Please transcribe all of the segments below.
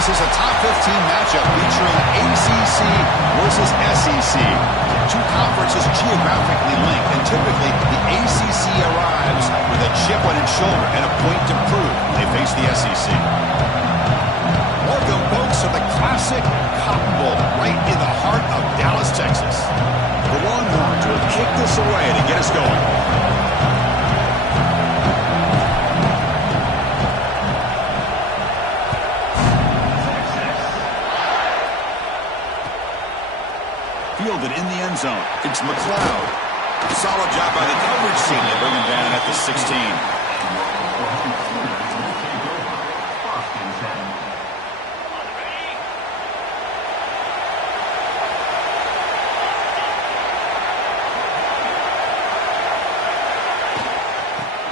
This is a top 15 matchup featuring ACC versus SEC. Two conferences geographically linked, and typically the ACC arrives with a chip on its shoulder and a point to prove when they face the SEC. Welcome, folks, to the classic Cotton Bowl right in the heart of Dallas, Texas. The Longhorns will kick this away to get us going. Fielded in the end zone. It's McLeod. Solid job by the coverage team. They bring him down at the 16.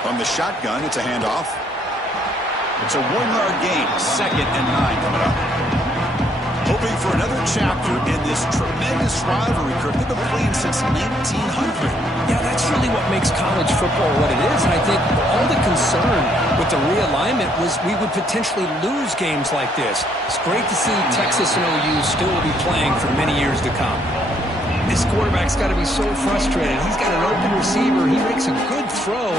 From the shotgun, it's a handoff. It's a 1-yard gain. 2nd and 9 coming up. Hoping for another chapter in this tremendous rivalry curve. They've been playing since 1900. Yeah, that's really what makes college football what it is. And I think all the concern with the realignment was we would potentially lose games like this. It's great to see Texas and OU still be playing for many years to come. This quarterback's got to be so frustrated. He's got an open receiver. He makes a good throw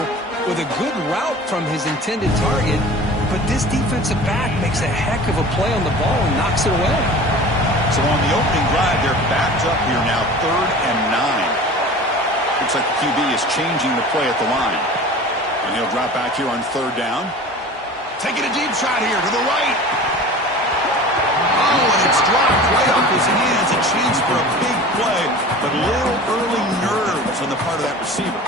with a good route from his intended target. But this defensive back makes a heck of a play on the ball and knocks it away. So on the opening drive, they're backed up here now, 3rd and 9. Looks like the QB is changing the play at the line. And he'll drop back here on 3rd down. Taking a deep shot here to the right. Oh, and it's dropped right off his hands. A chance for a big play, but little early nerves on the part of that receiver.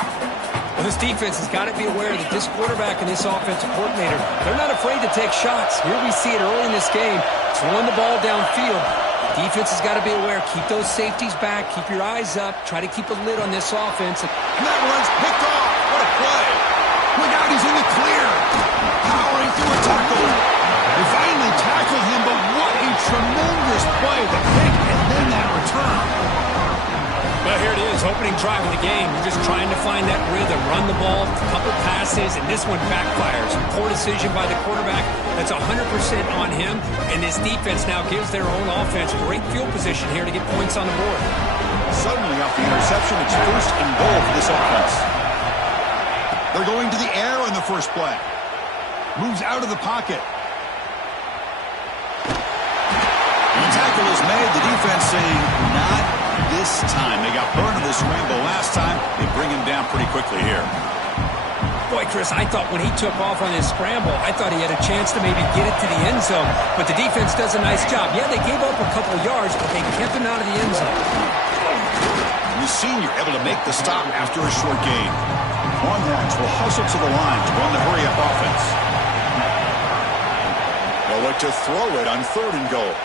Well, this defense has got to be aware that this quarterback and this offensive coordinator, they're not afraid to take shots. Here we see it early in this game, throwing the ball downfield. The defense has got to be aware. Keep those safeties back. Keep your eyes up. Try to keep a lid on this offense. And that one's picked off. What a play. Look out, he's in the clear. Powering through a tackle. They finally tackled him, but what a tremendous play. The pick and then that return. Well, here it is, opening drive of the game. We're just trying to find that rhythm, run the ball, a couple passes, and this one backfires. Poor decision by the quarterback. That's 100% on him, and this defense now gives their own offense great field position here to get points on the board. Suddenly, off the interception, it's 1st and goal for this offense. They're going to the air on the first play. Moves out of the pocket. The tackle is made. The defense saying, not this time. They got burned in the scramble last time. They bring him down pretty quickly here. Boy, Chris, I thought when he took off on his scramble, I thought he had a chance to maybe get it to the end zone. But the defense does a nice job. Yeah, they gave up a couple yards, but they kept him out of the end zone. The senior able to make the stop after a short gain. Longhorns will hustle to the line to run the hurry-up offense. They'll look to throw it on 3rd and goal.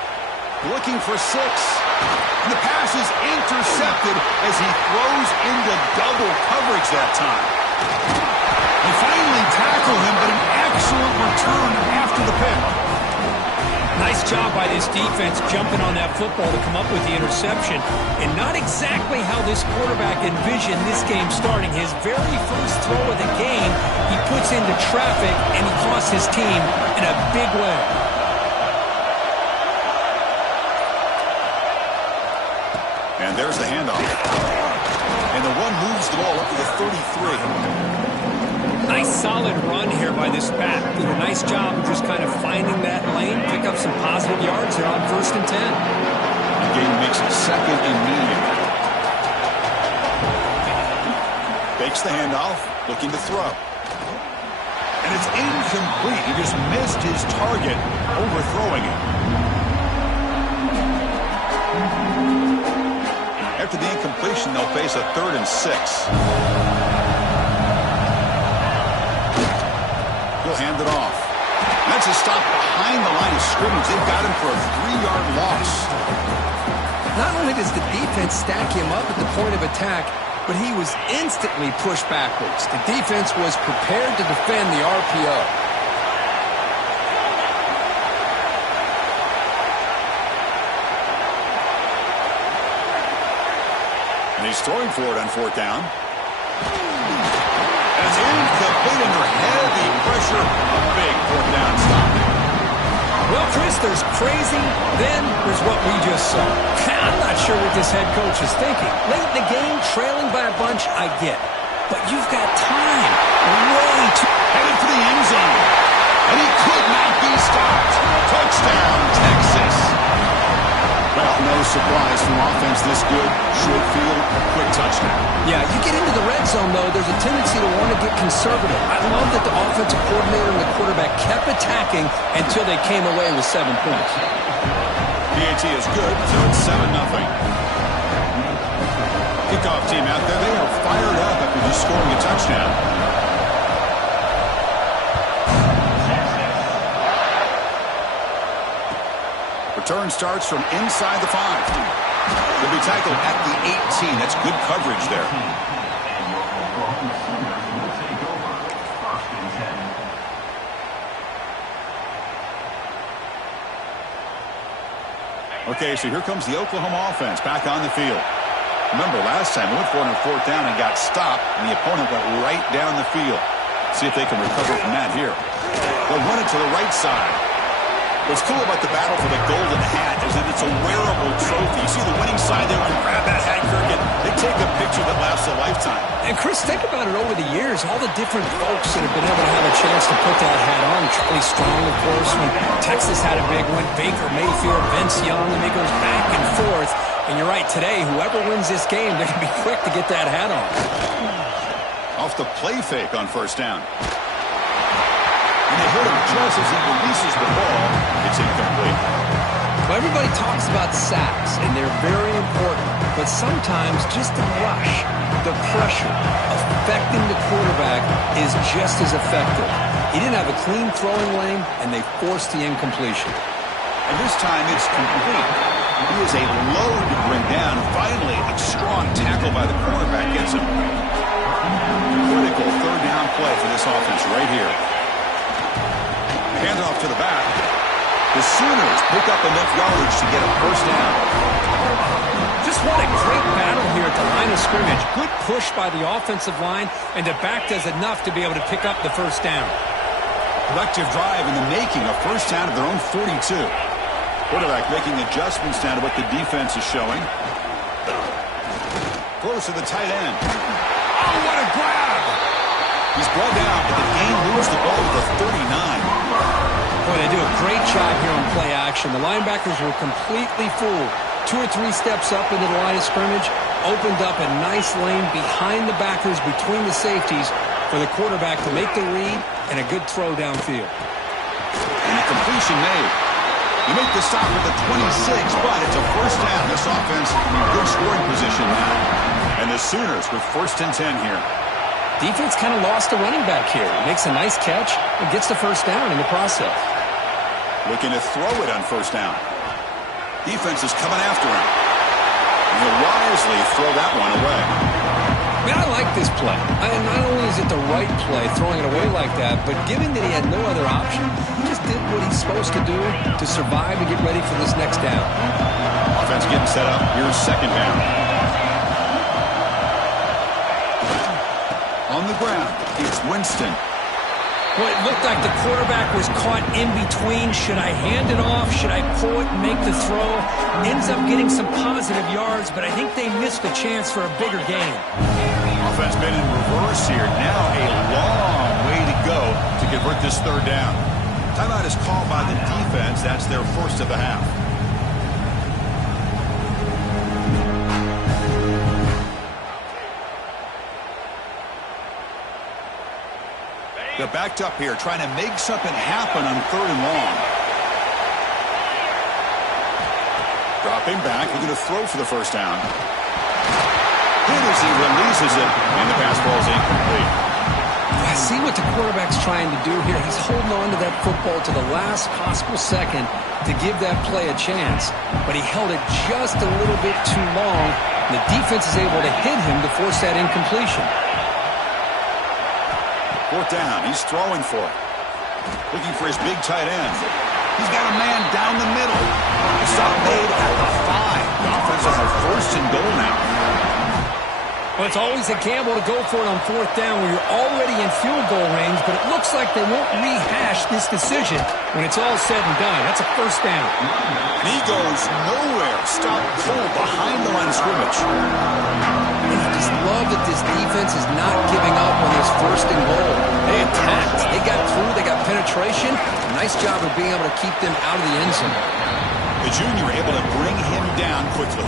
Looking for 6. And the pass is intercepted as he throws into double coverage that time. They finally tackle him, but an excellent return after the pick. Nice job by this defense jumping on that football to come up with the interception. And not exactly how this quarterback envisioned this game starting. His very first throw of the game, he puts into traffic, and he costs his team in a big way. And there's the handoff. And the one moves the ball up to the 33. Nice solid run here by this back. Did a nice job of just kind of finding that lane, pick up some positive yards there on 1st and 10. The game makes it 2nd and medium. Fakes the handoff, looking to throw. And it's incomplete. He just missed his target, overthrowing it. After the incompletion, they'll face a 3rd and 6. He'll hand it off. That's a stop behind the line of scrimmage. They've got him for a 3-yard loss. Not only does the defense stack him up at the point of attack, but he was instantly pushed backwards. The defense was prepared to defend the RPO. He's throwing for it on 4th down. And it's incomplete under heavy pressure. A big 4th down stop. Well, Chris, there's crazy, then there's what we just saw. I'm not sure what this head coach is thinking. Late in the game, trailing by a bunch, I get. But you've got time. Way too... Headed for the end zone. And he could not be stopped. Touchdown, Texas. Well, no surprise from offense this good. Should feel a quick touchdown. Yeah, you get into the red zone, though, there's a tendency to want to get conservative. I love that the offensive coordinator and the quarterback kept attacking until they came away with 7 points. PAT is good, so it's 7-0. Kickoff team out there, they are fired up after just scoring a touchdown. Return starts from inside the 5. He'll be tackled at the 18. That's good coverage there. Okay, so here comes the Oklahoma offense back on the field. Remember, last time we went for it on 4th down and got stopped, and the opponent went right down the field. See if they can recover from that here. They'll run it to the right side. What's cool about the battle for the golden hat is that it's a wearable trophy. You see the winning side there, when you grab that hat, Kirk, and they take a picture that lasts a lifetime. And Chris, think about it over the years, all the different folks that have been able to have a chance to put that hat on. Charlie Strong, of course, when Texas had a big one, Baker Mayfield, Vince Young, and it goes back and forth. And you're right, today, whoever wins this game, they're going to be quick to get that hat on. Off the play fake on 1st down. And they hit him just as he releases the ball. It's incomplete. Well, everybody talks about sacks, and they're very important. But sometimes just the rush, the pressure, affecting the quarterback is just as effective. He didn't have a clean throwing lane, and they forced the incompletion. And this time it's complete. He is a load to bring down. Finally, a strong tackle by the quarterback gets him. Critical 3rd down play for this offense right here. Handoff to the back. The Sooners pick up enough yardage to get a 1st down. Just what a great battle here at the line of scrimmage. Good push by the offensive line, and the back does enough to be able to pick up the 1st down. Productive drive in the making, a 1st down of their own 42. Quarterback making adjustments down to what the defense is showing. Close to the tight end. Oh, what a grab! He's brought down, but the game moves the ball to the 39. Boy, they do a great job here on play action. The linebackers were completely fooled. 2 or 3 steps up into the line of scrimmage, opened up a nice lane behind the backers, between the safeties, for the quarterback to make the read and a good throw downfield. And a completion made. You make the stop at the 26, but it's a 1st down. This offense in good scoring position now. And the Sooners with 1st and 10 here. Defense kind of lost a running back here. Makes a nice catch and gets the 1st down in the process. Looking to throw it on 1st down. Defense is coming after him. And he'll wisely throw that one away. Man, I like this play. Not only is it the right play, throwing it away like that, but given that he had no other option, he just did what he's supposed to do to survive and get ready for this next down. Offense getting set up. Here's 2nd down. On the ground, it's Winston. Well, it looked like the quarterback was caught in between. Should I hand it off? Should I pull it and make the throw? Ends up getting some positive yards, but I think they missed a chance for a bigger gain. Offense been in reverse here. Now a long way to go to convert this 3rd down. Timeout is called by the defense. That's their 1st of the half. They're backed up here, trying to make something happen on 3rd and long. Dropping back, looking to throw for the 1st down. Hit as he releases it, and the pass ball is incomplete. I see what the quarterback's trying to do here. He's holding on to that football to the last possible second to give that play a chance, but he held it just a little bit too long. The defense is able to hit him to force that incompletion. 4th down. He's throwing for it. Looking for his big tight end. He's got a man down the middle. Stop made at the 5. The offense has a 1st and goal now. Well, it's always a gamble to go for it on fourth down when you're already in field goal range, but it looks like they won't rehash this decision when it's all said and done. That's a first down. And he goes nowhere. Stop cold behind the line of scrimmage. And I just love that this defense is not giving up on this first and goal. They attacked. They got through. They got penetration. Nice job of being able to keep them out of the end zone. The junior able to bring him down quickly.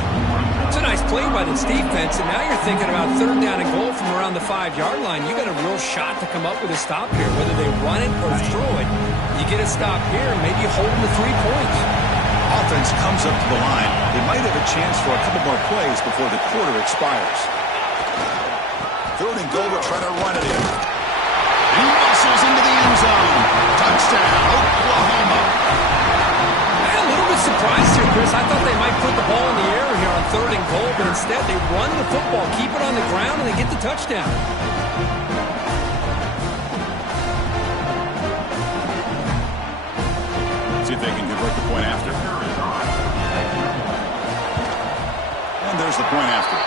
It's a nice play by this defense, and now you're thinking about third down and goal from around the 5-yard line. You got a real shot to come up with a stop here, whether they run it or throw it. You get a stop here, and maybe you hold them to 3 points. Offense comes up to the line. They might have a chance for a couple more plays before the quarter expires. Third and goal, to try to run it in. He muscles into the end zone. Touchdown, Oklahoma. Surprised here, Chris. I thought they might put the ball in the air here on third and goal, but instead they run the football, keep it on the ground, and they get the touchdown. See if they can convert the point after. And there's the point after.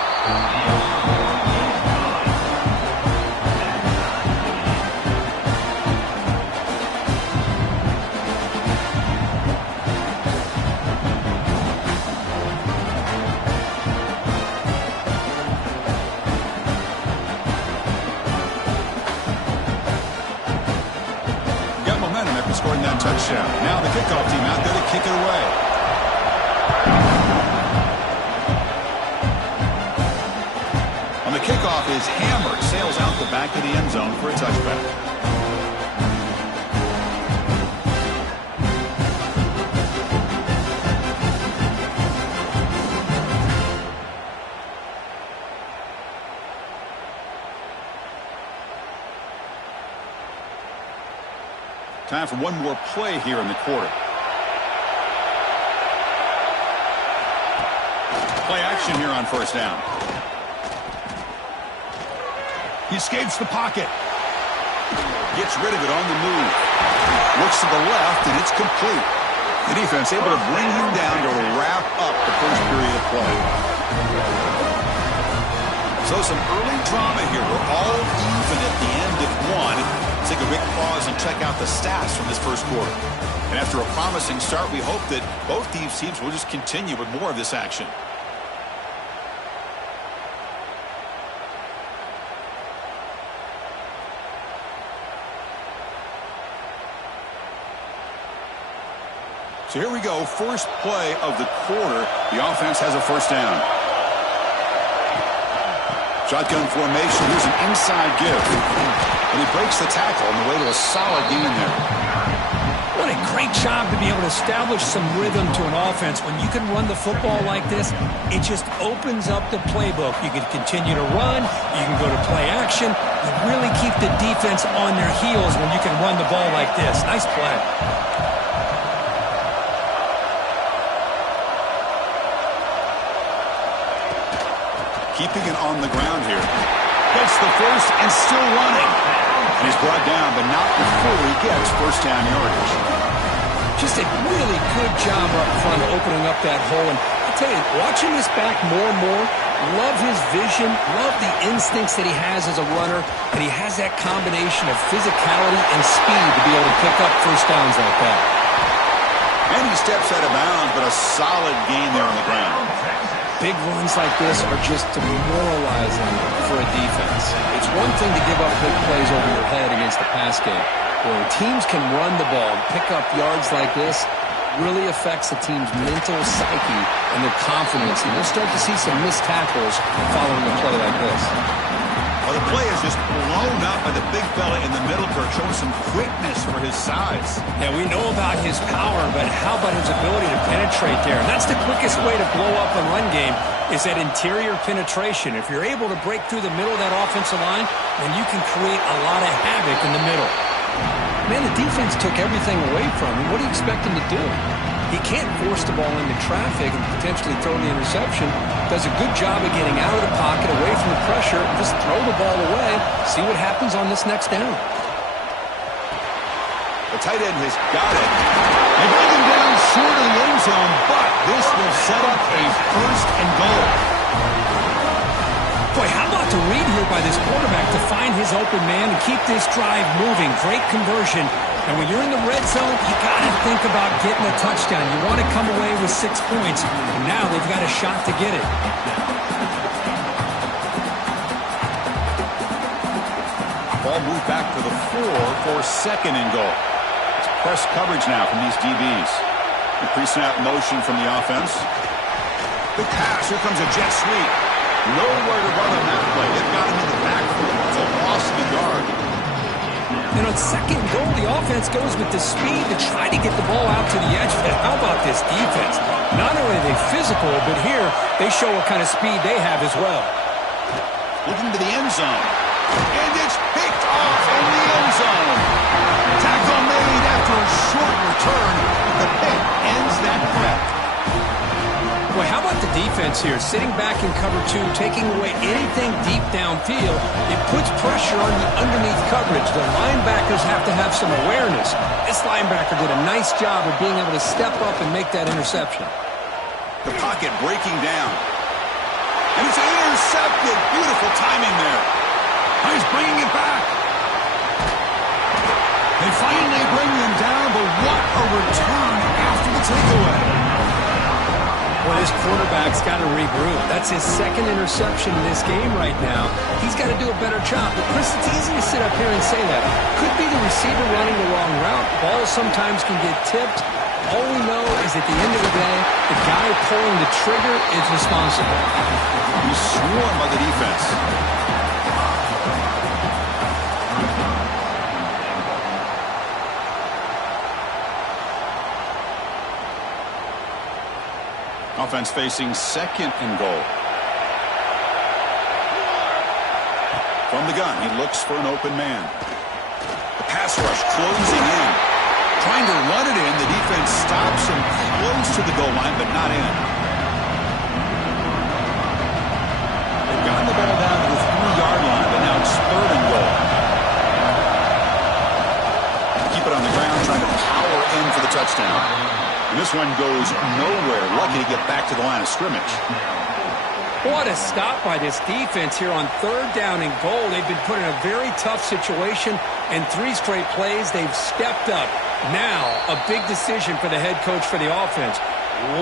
Scoring that touchdown. Now the kickoff team out there to kick it away. On the kickoff is hammered, sails out the back of the end zone for a touchback. Time for one more play here in the quarter. Play action here on first down. He escapes the pocket. Gets rid of it on the move. Looks to the left, and it's complete. The defense able to bring him down to wrap up the first period of play. So some early drama here. We're all even at the end of one. Take a quick pause and check out the stats from this first quarter. And after a promising start, we hope that both these teams will just continue with more of this action. So here we go, first play of the quarter. The offense has a first down. Shotgun formation, here's an inside give. And he breaks the tackle on the way to a solid gain there. What a great job to be able to establish some rhythm to an offense. When you can run the football like this, it just opens up the playbook. You can continue to run. You can go to play action. You really keep the defense on their heels when you can run the ball like this. Nice play. Keeping it on the ground here. Gets the first and still running. And he's brought down, but not before he gets first down yardage. Just a really good job up front opening up that hole. And I'll tell you, watching this back more and more, love his vision, love the instincts that he has as a runner, and he has that combination of physicality and speed to be able to pick up first downs like that. And he steps out of bounds, but a solid gain there on the ground. Big runs like this are just demoralizing for a defense. It's one thing to give up big plays over your head against the pass game. When teams can run the ball and pick up yards like this, really affects the team's mental psyche and their confidence. And you'll start to see some missed tackles following a play like this. Well, the play is just blown up by the big fella in the middle, Kirk, showing some quickness for his size. Yeah, we know about his power, but how about his ability to penetrate there? And that's the quickest way to blow up a run game, is that interior penetration. If you're able to break through the middle of that offensive line, then you can create a lot of havoc in the middle. Man, the defense took everything away from him. What do you expect him to do? He can't force the ball into traffic and potentially throw the interception. Does a good job of getting out of the pocket, away from the pressure, just throw the ball away, see what happens on this next down. The tight end has got it. They bring him down short of the end zone, but this will set up a first and goal. Boy, how about the read here by this quarterback to find his open man and keep this drive moving. Great conversion. And when you're in the red zone, you got to think about getting a touchdown. You want to come away with 6 points, and now they've got a shot to get it. Ball moved back to the 4 for 2nd and goal. It's press coverage now from these DBs. The pre-snap motion from the offense. The pass. Here comes a jet sweep. Nowhere to run on that play. It got him in the backfield. It's a loss of a yard. And on 2nd goal, the offense goes with the speed to try to get the ball out to the edge. And how about this defense? Not only are they physical, but here they show what kind of speed they have as well. Looking to the end zone. And it's picked off in the end zone. Tackle made after a short return. The pick ends that threat. Well, how about the defense here? Sitting back in cover 2, taking away anything deep downfield. It puts pressure on the underneath coverage. The linebackers have to have some awareness. This linebacker did a nice job of being able to step up and make that interception. The pocket breaking down. And it's intercepted. Beautiful timing there. He's bringing it back. They finally bring him down, but what a return after the takeaway. Well, this quarterback's got to regroup. That's his 2nd interception in this game right now. He's got to do a better job. But, Chris, it's easy to sit up here and say that. Could be the receiver running the wrong route. Balls sometimes can get tipped. All we know is at the end of the day, the guy pulling the trigger is responsible. He's swarmed by the defense. Offense facing 2nd and goal. From the gun, he looks for an open man. The pass rush closing in. Trying to run it in. The defense stops him close to the goal line, but not in. They've gotten the ball down to the 3-yard line, but now it's 3rd and goal. Keep it on the ground, trying to power in for the touchdown. And this one goes nowhere. Lucky to get back to the line of scrimmage. What a stop by this defense here on 3rd down and goal. They've been put in a very tough situation, and 3 straight plays, they've stepped up. Now, a big decision for the head coach for the offense.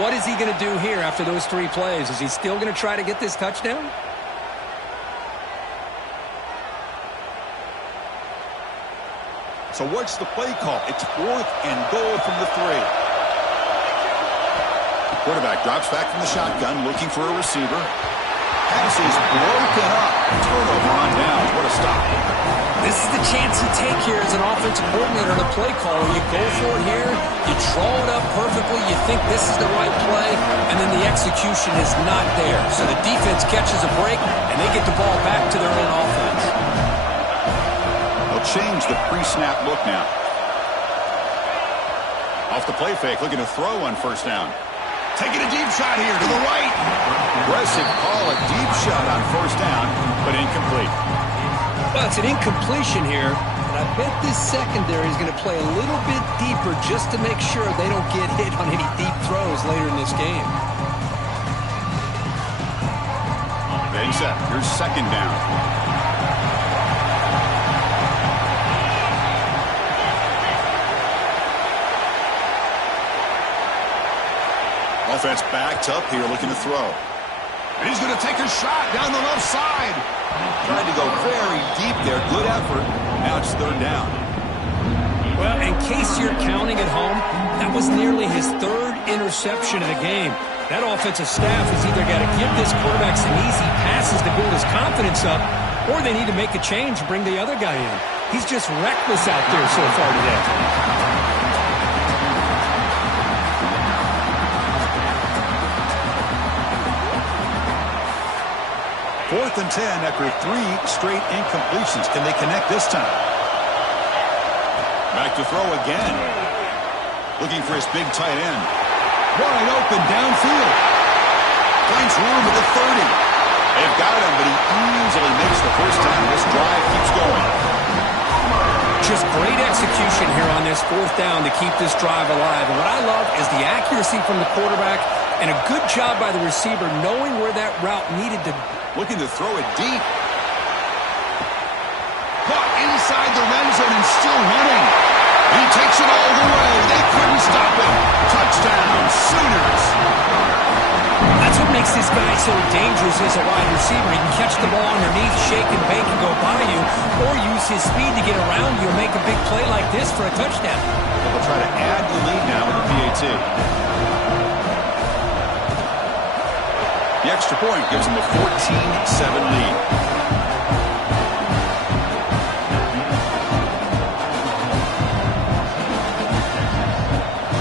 What is he going to do here after those 3 plays? Is he still going to try to get this touchdown? So what's the play call? It's 4th and goal from the 3. Quarterback drops back from the shotgun, looking for a receiver. Pass is broken up. Turnover on down. What a stop. This is the chance you take here as an offensive coordinator and a play caller. You go for it here. You draw it up perfectly. You think this is the right play, and then the execution is not there. So the defense catches a break, and they get the ball back to their own offense. They'll change the pre-snap look now. Off the play fake, looking to throw on 1st down. Taking a deep shot here to the right. Aggressive call, a deep shot on 1st down, but incomplete. Well, it's an incompletion here, and I bet this secondary is going to play a little bit deeper just to make sure they don't get hit on any deep throws later in this game. Getting set. Here's 2nd down. Offense backed up here, looking to throw. And he's going to take a shot down the left side. Trying to go very deep there. Good effort. Now it's 3rd down. Well, in case you're counting at home, that was nearly his 3rd interception of the game. That offensive staff has either got to give this quarterback some easy passes to build his confidence up, or they need to make a change and bring the other guy in. He's just reckless out there so far today. 4th and 10 after 3 straight incompletions. Can they connect this time? Back to throw again. Looking for his big tight end. Wide open downfield. Finds room at the 30. They've got him, but he easily makes the 1st down. This drive keeps going. Just great execution here on this 4th down to keep this drive alive. And what I love is the accuracy from the quarterback and a good job by the receiver knowing where that route needed to Looking to throw it deep. Caught inside the red zone and still running. He takes it all the way. They couldn't stop him. Touchdown, Sooners. That's what makes this guy so dangerous as a wide receiver. He can catch the ball underneath, shake and bake and go by you, or use his speed to get around you and make a big play like this for a touchdown. They'll try to add the lead now with the PAT. The extra point gives them a 14-7 lead.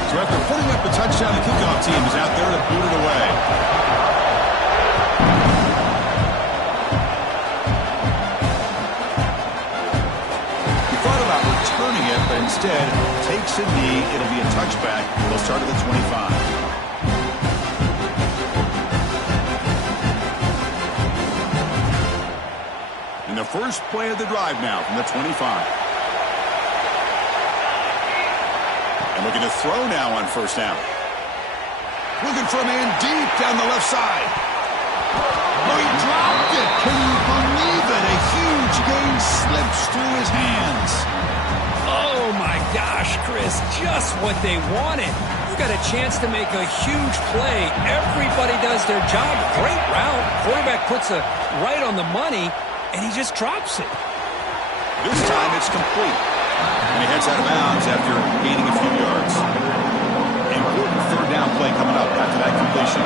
So after putting up a touchdown, the kickoff team is out there to boot it away. He thought about returning it, but instead takes a knee. It'll be a touchback. They'll start at the 25. The first play of the drive now from the 25. And looking to throw now on first down. Looking for a man deep down the left side. Oh, he dropped it. Can you believe it? A huge gain slips through his hands. Oh, my gosh, Chris, just what they wanted. You got a chance to make a huge play. Everybody does their job. Great route. Quarterback puts it right on the money. And he just drops it. This time it's complete. And he heads out of bounds after gaining a few yards. Important third down play coming up after that completion.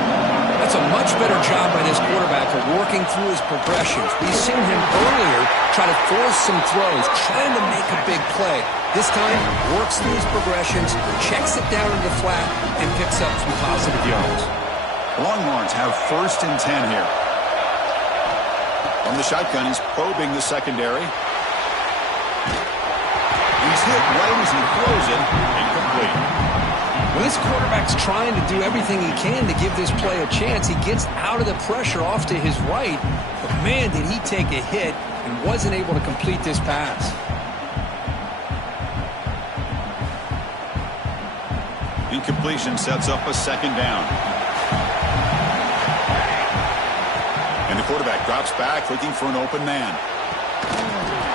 That's a much better job by this quarterback of working through his progressions. We've seen him earlier try to force some throws, trying to make a big play. This time, works through his progressions, checks it down into the flat, and picks up some positive yards. Longhorns have 1st and 10 here. From the shotgun, he's probing the secondary. He's hit right as he throws it. Incomplete. Well, this quarterback's trying to do everything he can to give this play a chance. He gets out of the pressure off to his right. But, man, did he take a hit and wasn't able to complete this pass. Incompletion sets up a second down. And the quarterback drops back, looking for an open man.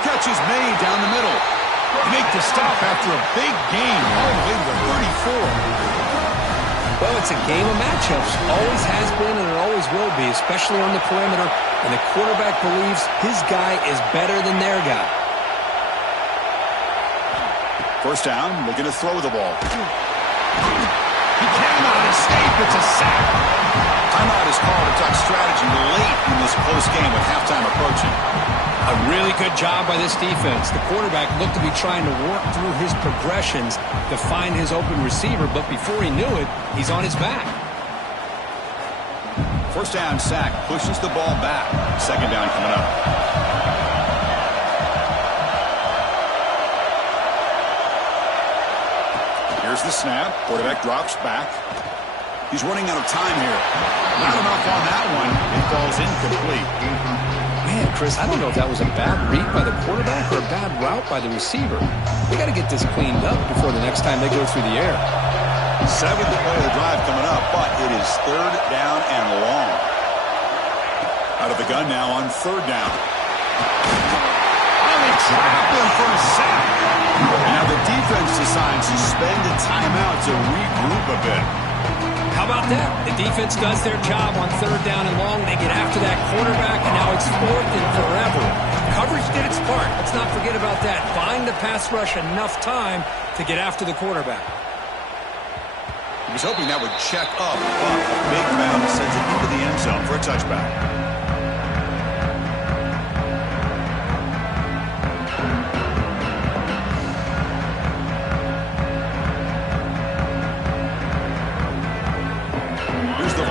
Catch is made down the middle. They make the stop after a big gain all the way to the 34. Well, it's a game of matchups. Always has been and it always will be, especially on the perimeter. And the quarterback believes his guy is better than their guy. First down, looking to throw the ball. He cannot escape. It's a sack. Timeout is called to talk strategy late in this close game with halftime approaching. A really good job by this defense. The quarterback looked to be trying to work through his progressions to find his open receiver, but before he knew it, he's on his back. First down sack, pushes the ball back. Second down coming up. Here's the snap. Quarterback drops back. He's running out of time here. Not enough on that one. It falls incomplete. Man, Chris, I don't know if that was a bad read by the quarterback or a bad route by the receiver. We got to get this cleaned up before the next time they go through the air. 7th play of the drive coming up, but it is third down and long. Out of the gun now on third down. Oh, they trap him for a sack. Now the defense decides to spend a timeout to regroup a bit. How about that? The defense does their job on third down and long. They get after that quarterback, and now it's 4th and forever. Coverage did its part. Let's not forget about that. Buying the pass rush enough time to get after the quarterback. He was hoping that would check up, but a big bounce sends it into the end zone for a touchback.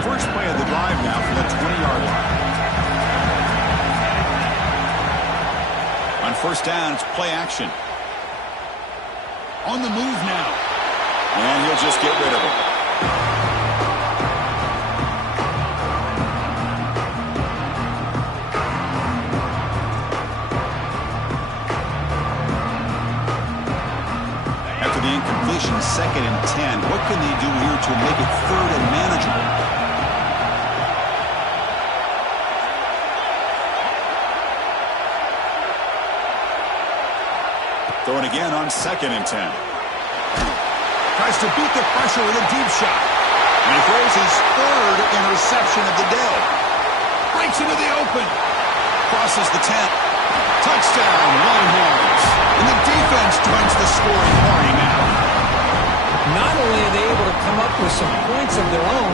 First play of the drive now from the 20-yard line. On first down, it's play action. On the move now. And he'll just get rid of it. After the incompletion, 2nd and 10. What can they do here to make it 3rd and manageable? Throwing again on 2nd and 10. Tries to beat the pressure with a deep shot. And he throws his 3rd interception of the day. Breaks into the open. Crosses the 10. Touchdown, Longhorns. And the defense joins the scoring party now. Not only are they able to come up with some points of their own,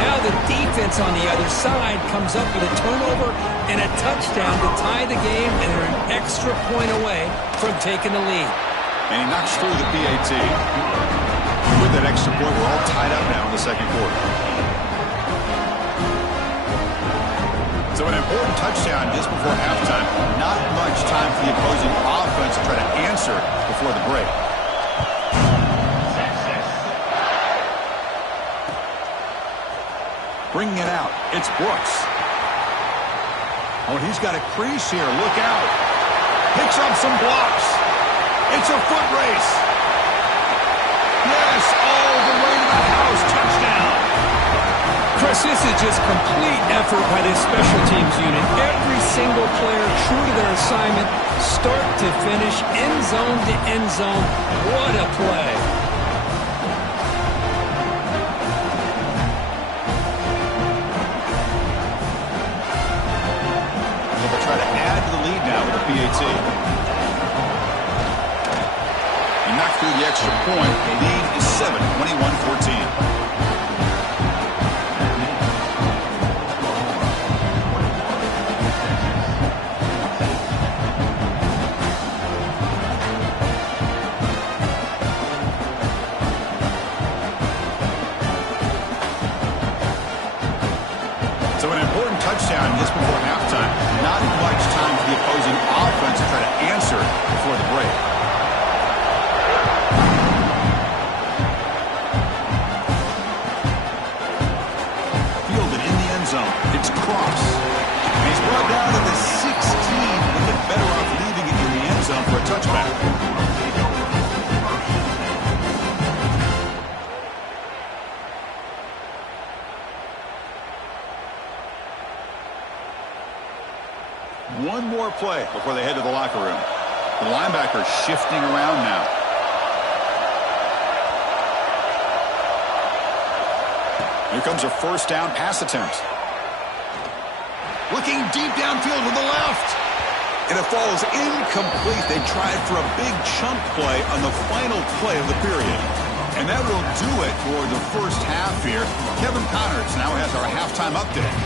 now the defense on the other side comes up with a turnover and a touchdown to tie the game, and they're an extra point away from taking the lead. And he knocks through the PAT. With that extra point, we're all tied up now in the 2nd quarter. So an important touchdown just before halftime. Not much time for the opposing offense to try to answer before the break. Bringing it out, it's Brooks. Oh, he's got a crease here. Look out. Picks up some blocks. It's a foot race. Yes, all the way to the house. Touchdown. Chris, this is just complete effort by this special teams unit. Every single player true to their assignment, start to finish, end zone to end zone. What a play. Try to add to the lead now with a PAT. He knocked through the extra point. The lead is 7, 21-14. So an important touchdown just before halftime. Not much time for the opposing offense to try to answer before the break. Fielded in the end zone. It's Cross. And he's brought down to the 16. Would have been better off leaving it in the end zone for a touchback. One more play before they head to the locker room. The linebacker's shifting around now. Here comes a 1st down pass attempt. Looking deep downfield with the left. And it falls incomplete. They tried for a big chunk play on the final play of the period. And that will do it for the first half here. Kevin Connors now has our halftime update.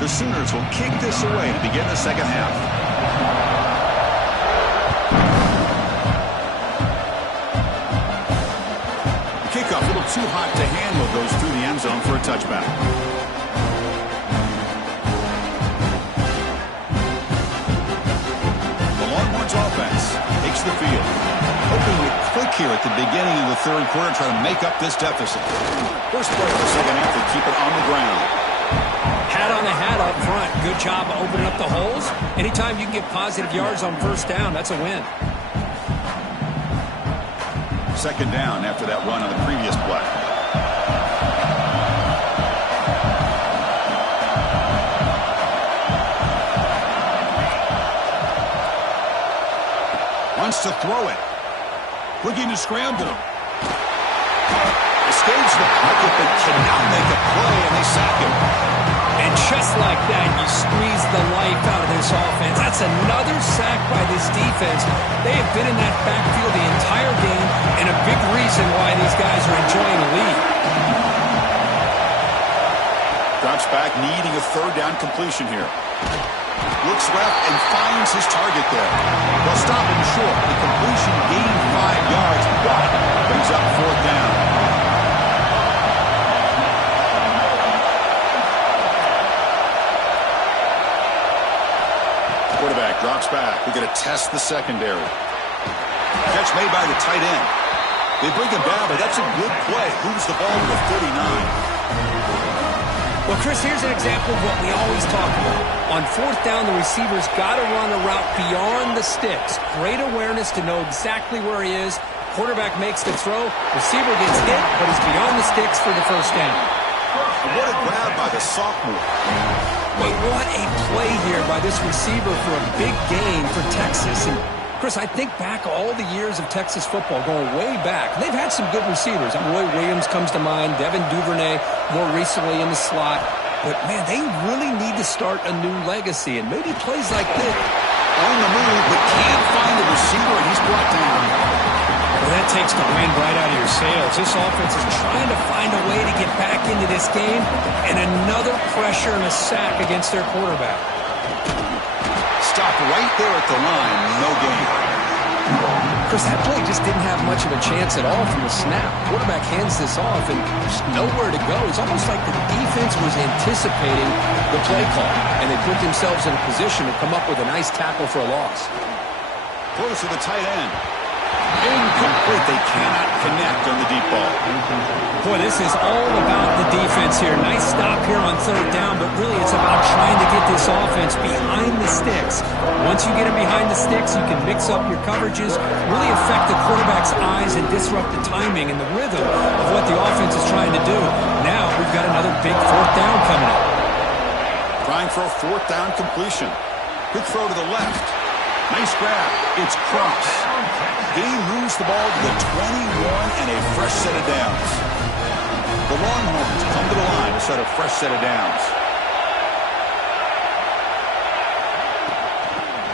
The Sooners will kick this away to begin the 2nd half. Kickoff a little too hot to handle, goes through the end zone for a touchback. The Longhorns offense takes the field. Hoping to click here at the beginning of the 3rd quarter, try to make up this deficit. First play of the 2nd half, they keep it on the ground. Hat on the hat up front. Good job of opening up the holes. Anytime you can get positive yards on 1st down, that's a win. 2nd down after that run on the previous play. Wants to throw it. Looking to scramble. Escapes the pocket but cannot make a play, and they sack him. And just like that, you squeeze the life out of this offense. That's another sack by this defense. They have been in that backfield the entire game, and a big reason why these guys are enjoying the lead. Drops back, needing a 3rd down completion here. Looks left and finds his target there. They'll stop him short. The completion gained 5 yards, but brings up 4th down. Quarterback drops back. We're going to test the secondary. Catch made by the tight end. They bring him down, but that's a good play. Moves the ball to the 39. Well, Chris, here's an example of what we always talk about. On 4th down, the receiver's got to run a route beyond the sticks. Great awareness to know exactly where he is. Quarterback makes the throw. Receiver gets hit, but is beyond the sticks for the 1st down. And what a grab by the sophomore. But what a play here by this receiver for a big gain for Texas. And Chris, I think back all the years of Texas football, going way back. They've had some good receivers. Roy Williams comes to mind, Devin Duvernay more recently in the slot. But, man, they really need to start a new legacy. And maybe plays like this. On the move, but can't find the receiver, and he's brought down. Well, that takes the wind right out of your sails. This offense is trying to find a way to get back into this game, and another pressure and a sack against their quarterback. Stopped right there at the line, no gain. Chris, that play just didn't have much of a chance at all from the snap. Quarterback hands this off, and just nowhere to go. It's almost like the defense was anticipating the play call, and they put themselves in a position to come up with a nice tackle for a loss. Close to the tight end. Incomplete. They cannot connect on the deep ball. Boy, this is all about the defense here. Nice stop here on third down, but really it's about trying to get this offense behind the sticks. Once you get them behind the sticks, you can mix up your coverages, really affect the quarterback's eyes and disrupt the timing and the rhythm of what the offense is trying to do. Now we've got another big fourth down coming up. Trying for a fourth down completion. Quick throw to the left. Nice grab. It's Cross. He moves the ball to the 21 and a fresh set of downs. The Longhorns come to the line to set a fresh set of downs.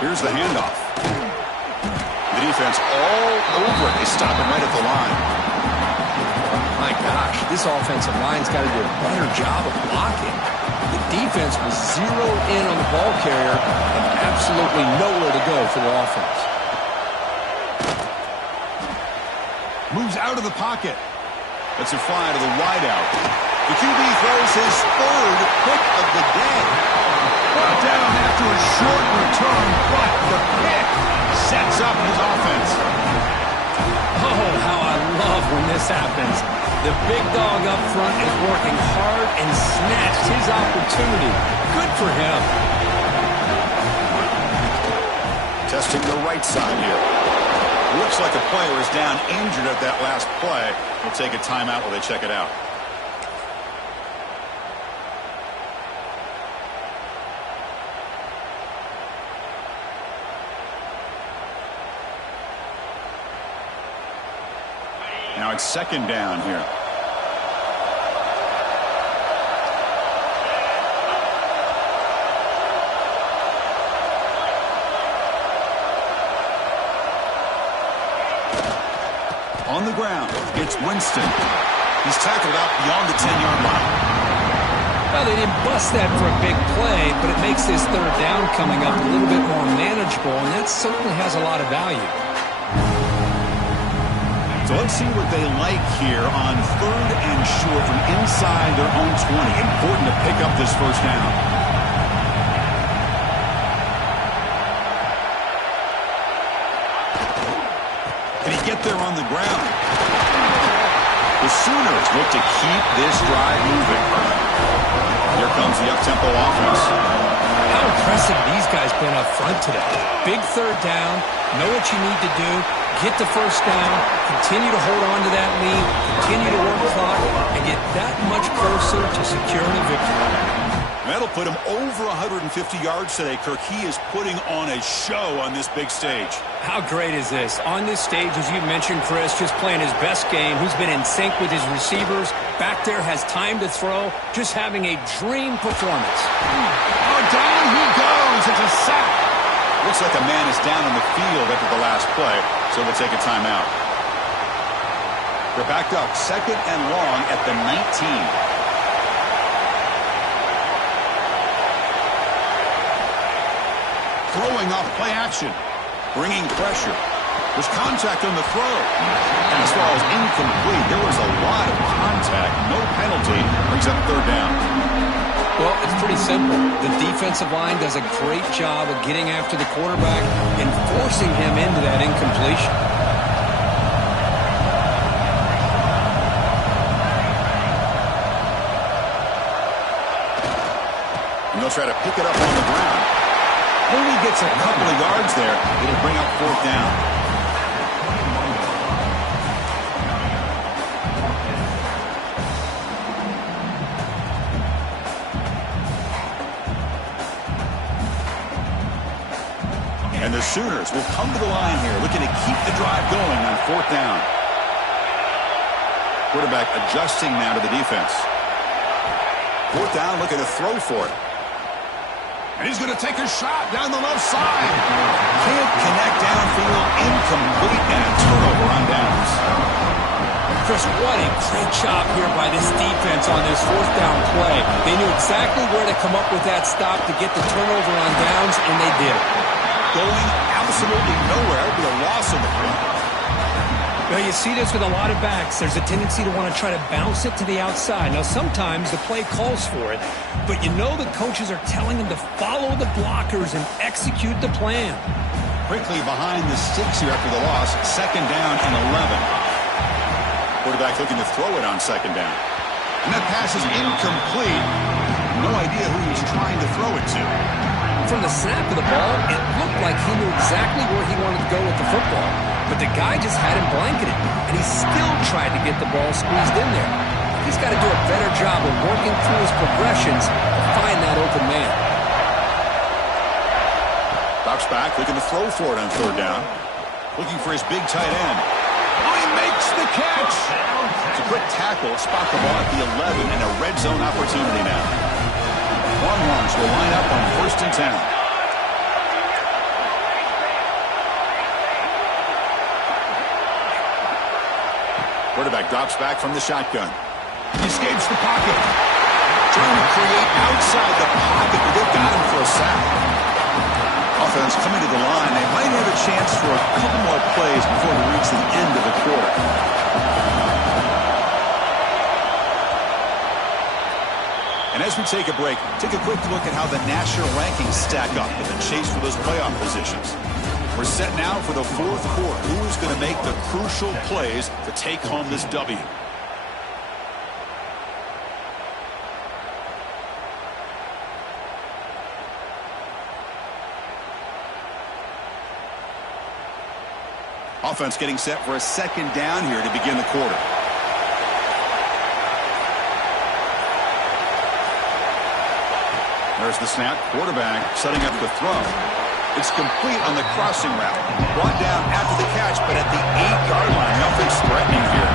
Here's the handoff. The defense all over it. They stop him right at the line. My gosh, this offensive line's got to do a better job of blocking. The defense was zeroed in on the ball carrier and absolutely nowhere to go for the offense. Moves out of the pocket. Lets it fly to the wideout. The QB throws his third pick of the day. Brought down after a short return, but the pick sets up his offense. Oh, how I love when this happens. The big dog up front is working hard and snatched his opportunity. Good for him. Testing the right side here. Looks like a player is down injured at that last play. We'll take a timeout while they check it out. Now it's second down here. On the ground, it's Winston. He's tackled out beyond the 10-yard line. Well, they didn't bust that for a big play, but it makes this third down coming up a little bit more manageable, and that certainly has a lot of value. So let's see what they like here on third and short from inside their own 20. Important to pick up this first down. Can he get there on the ground? The Sooners look to keep this drive moving. Here comes the up-tempo offense. How impressive these guys been up front today. Big third down, know what you need to do, get the first down, continue to hold on to that lead, continue to work clock, and get that much closer to securing a victory. That'll put him over 150 yards today, Kirk. He is putting on a show on this big stage. How great is this? On this stage, as you mentioned, Chris, just playing his best game. He's been in sync with his receivers. Back there, has time to throw. Just having a dream performance. Oh, down he goes. It's a sack. Looks like a man is down on the field after the last play, so we'll take a timeout. They're backed up, second and long at the 19. Throwing off play action, bringing pressure. There's contact on the throw. And this ball is incomplete. There was a lot of contact. No penalty. Brings up third down. Well, it's pretty simple. The defensive line does a great job of getting after the quarterback and forcing him into that incompletion. And they'll try to pick it up on the ground. Only gets a couple of yards there. It'll bring up fourth down. And the Sooners will come to the line here, looking to keep the drive going on 4th down. Quarterback adjusting now to the defense. 4th down, looking to throw for it. And he's going to take a shot down the left side. Can't connect downfield, incomplete, and a turnover on downs. Chris, what a great job here by this defense on this 4th down play. They knew exactly where to come up with that stop to get the turnover on downs, and they did it. Going absolutely nowhere with a loss of the play. Well, you see this with a lot of backs. There's a tendency to want to try to bounce it to the outside. Now, sometimes the play calls for it, but you know the coaches are telling them to follow the blockers and execute the plan. Quickly behind the sticks here after the loss. 2nd down and 11. Quarterback looking to throw it on 2nd down. And that pass is incomplete. No idea who he's trying to throw it to. From the snap of the ball, it looked like he knew exactly where he wanted to go with the football. But the guy just had him blanketed, and he still tried to get the ball squeezed in there. He's got to do a better job of working through his progressions to find that open man. Drops back, looking to throw for it on 3rd down. Looking for his big tight end. Oh, he makes the catch! It's a quick tackle, spot the ball at the 11, and a red zone opportunity now. Longhorns will line up on 1st and 10. Quarterback drops back from the shotgun. He escapes the pocket. Trying to create outside the pocket, but they've got him for a sack. Offense coming to the line. They might have a chance for a couple more plays before we reach the end of the quarter. And as we take a break, take a quick look at how the national rankings stack up in the chase for those playoff positions. We're set now for the 4th quarter. Who is going to make the crucial plays to take home this W? Offense getting set for a 2nd down here to begin the quarter. There's the snap. Quarterback setting up the throw. It's complete on the crossing route. Brought down after the catch, but at the 8-yard line. Nothing's threatening here.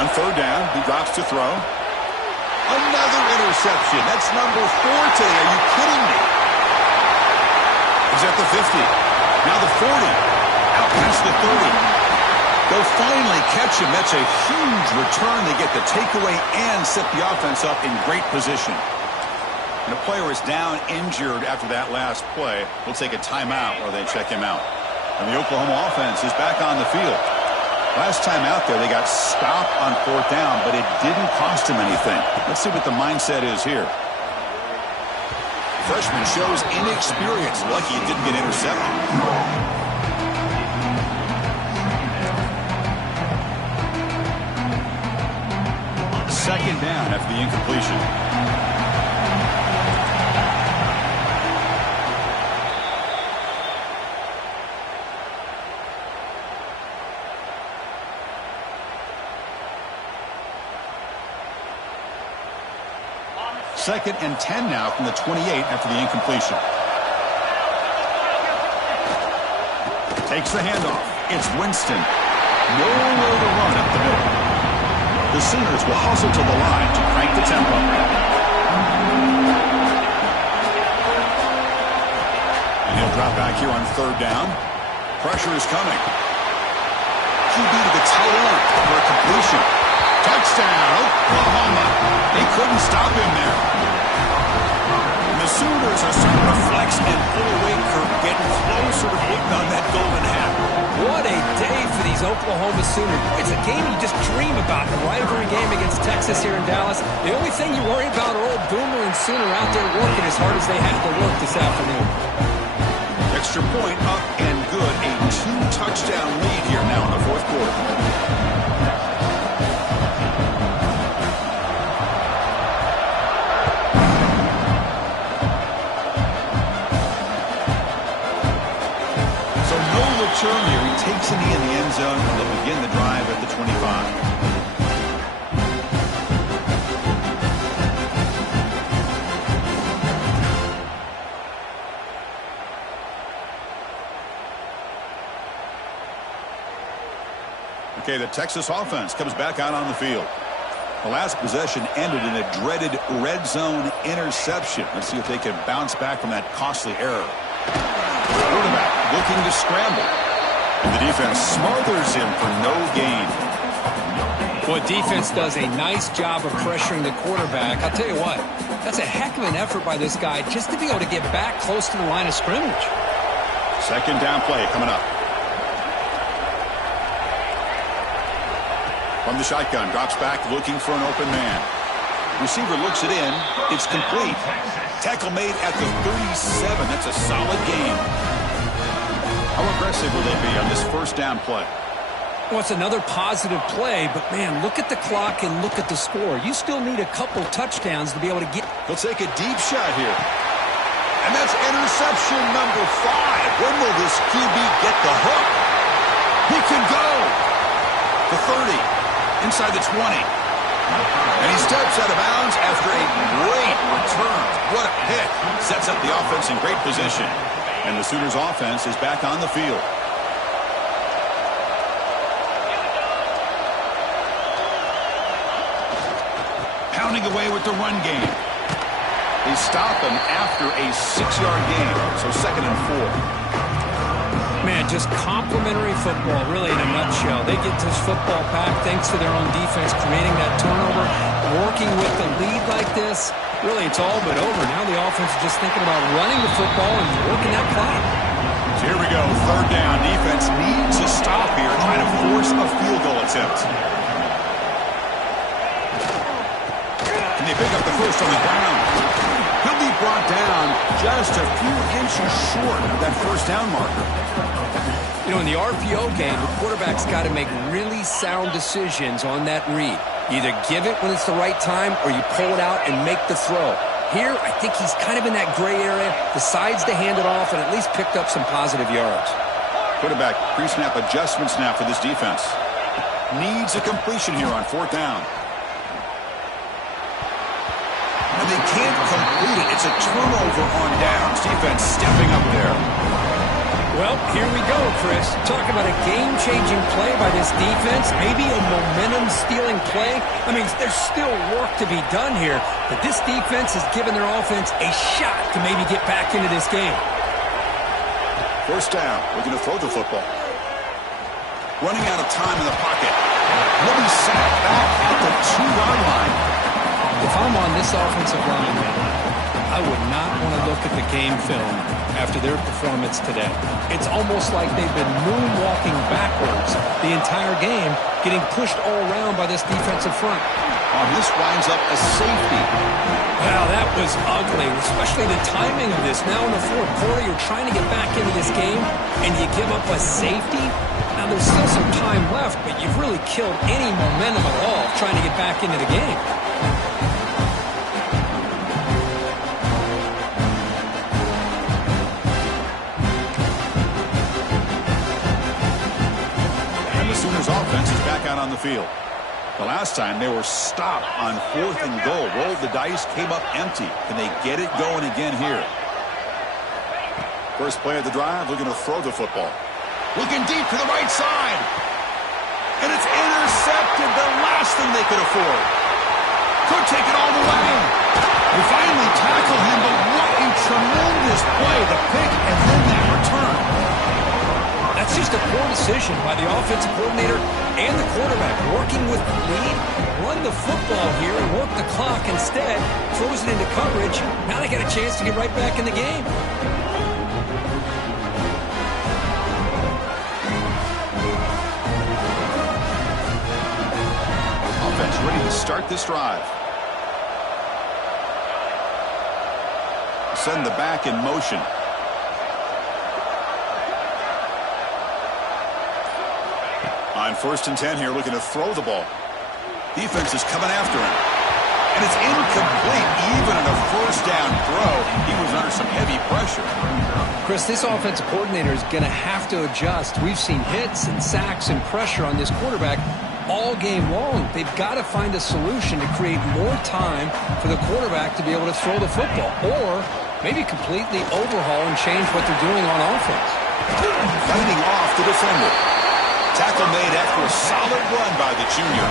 On 3rd down, he drops to throw. Another interception. That's number 4 today. Are you kidding me? He's at the 50. Now the 40. Out past the 30. They'll finally catch him. That's a huge return. They get the takeaway and set the offense up in great position. And a player is down injured after that last play. We'll take a timeout while they check him out. And the Oklahoma offense is back on the field. Last time out there, they got stopped on 4th down, but it didn't cost him anything. Let's see what the mindset is here. Freshman shows inexperience. Lucky it didn't get intercepted. 2nd down after the incompletion. Second and 10 now from the 28 after the incompletion. Takes the handoff. It's Winston. Nowhere to run up the middle. The Sooners will hustle to the line to crank the tempo. And he'll drop back here on 3rd down. Pressure is coming. QB to the tight end for a completion. Touchdown, Oklahoma. They couldn't stop him there. And the Sooners are starting to flex and pull away curve, getting closer to putting on that golden hat. What a day for these Oklahoma Sooners. It's a game you just dream about. The rivalry game against Texas here in Dallas. The only thing you worry about are old Boomer and Sooner out there working as hard as they had to work this afternoon. Extra point up and good. A 2-touchdown lead here now in the 4th quarter. Here. He takes a knee in the end zone, and they'll begin the drive at the 25. Okay, the Texas offense comes back out on the field. The last possession ended in a dreaded red zone interception. Let's see if they can bounce back from that costly error. Quarterback looking to scramble. And the defense smothers him for no gain. Well, defense does a nice job of pressuring the quarterback. I'll tell you what, that's a heck of an effort by this guy just to be able to get back close to the line of scrimmage. Second down play coming up. From the shotgun, drops back looking for an open man. Receiver looks it in. It's complete. Tackle made at the 37. That's a solid gain. How aggressive will they be on this first down play? Well, it's another positive play, but, man, look at the clock and look at the score. You still need a couple touchdowns to be able to get. They'll take a deep shot here. And that's interception number 5. When will this QB get the hook? He can go. The 30. Inside the 20. And he steps out of bounds after a great return. What a pick. Sets up the offense in great position. And the Sooners offense is back on the field. Pounding away with the run game. They stop him after a 6-yard gain. So 2nd and 4. Man, just complimentary football, really, in a nutshell. They get this football back thanks to their own defense, creating that turnover, working with the lead like this. Really, it's all but over. Now the offense is just thinking about running the football and working that clock. So here we go, 3rd down. Defense needs a stop here, trying to force a field goal attempt. Can they pick up the first on the ground? He'll be brought down just a few inches short of that first down marker. You know, in the RPO game, the quarterback's got to make really sound decisions on that read. Either give it when it's the right time or you pull it out and make the throw. Here, I think he's kind of in that gray area, decides to hand it off and at least picked up some positive yards. Quarterback pre-snap adjustments now for this defense. Needs a completion here on 4th down. And they can't complete it. It's a turnover on downs. Defense stepping up there. Well, here we go, Chris. Talk about a game-changing play by this defense. Maybe a momentum-stealing play. I mean, there's still work to be done here, but this defense has given their offense a shot to maybe get back into this game. 1st down. Looking to throw the football. Running out of time in the pocket. He'll be sacked back at the 2-yard line. If I'm on this offensive line, I would not want to look at the game film after their performance today. It's almost like they've been moonwalking backwards the entire game, getting pushed all around by this defensive front. Oh, this winds up a safety. Well, that was ugly, especially the timing of this. Now in the 4th quarter, you're trying to get back into this game, and you give up a safety. Now there's still some time left, but you've really killed any momentum at all trying to get back into the game. Sooners offense is back out on the field. The last time they were stopped on 4th and goal. Rolled the dice, came up empty. Can they get it going again here? First play of the drive, looking to throw the football. Looking deep to the right side. And it's intercepted, the last thing they could afford. Could take it all the way. They finally tackle him, but what a tremendous play. The pick and then that return. That's just a poor decision by the offensive coordinator and the quarterback. Working with the lead, run the football here and work the clock instead. Throws it into coverage. Now they got a chance to get right back in the game. Offense ready to start this drive. Send the back in motion. On 1st and 10 here, looking to throw the ball. Defense is coming after him. And it's incomplete even on a first down throw. He was under some heavy pressure. Chris, this offensive coordinator is going to have to adjust. We've seen hits and sacks and pressure on this quarterback all game long. They've got to find a solution to create more time for the quarterback to be able to throw the football, or maybe completely overhaul and change what they're doing on offense. Fighting off the defender. Tackle made after a solid run by the junior.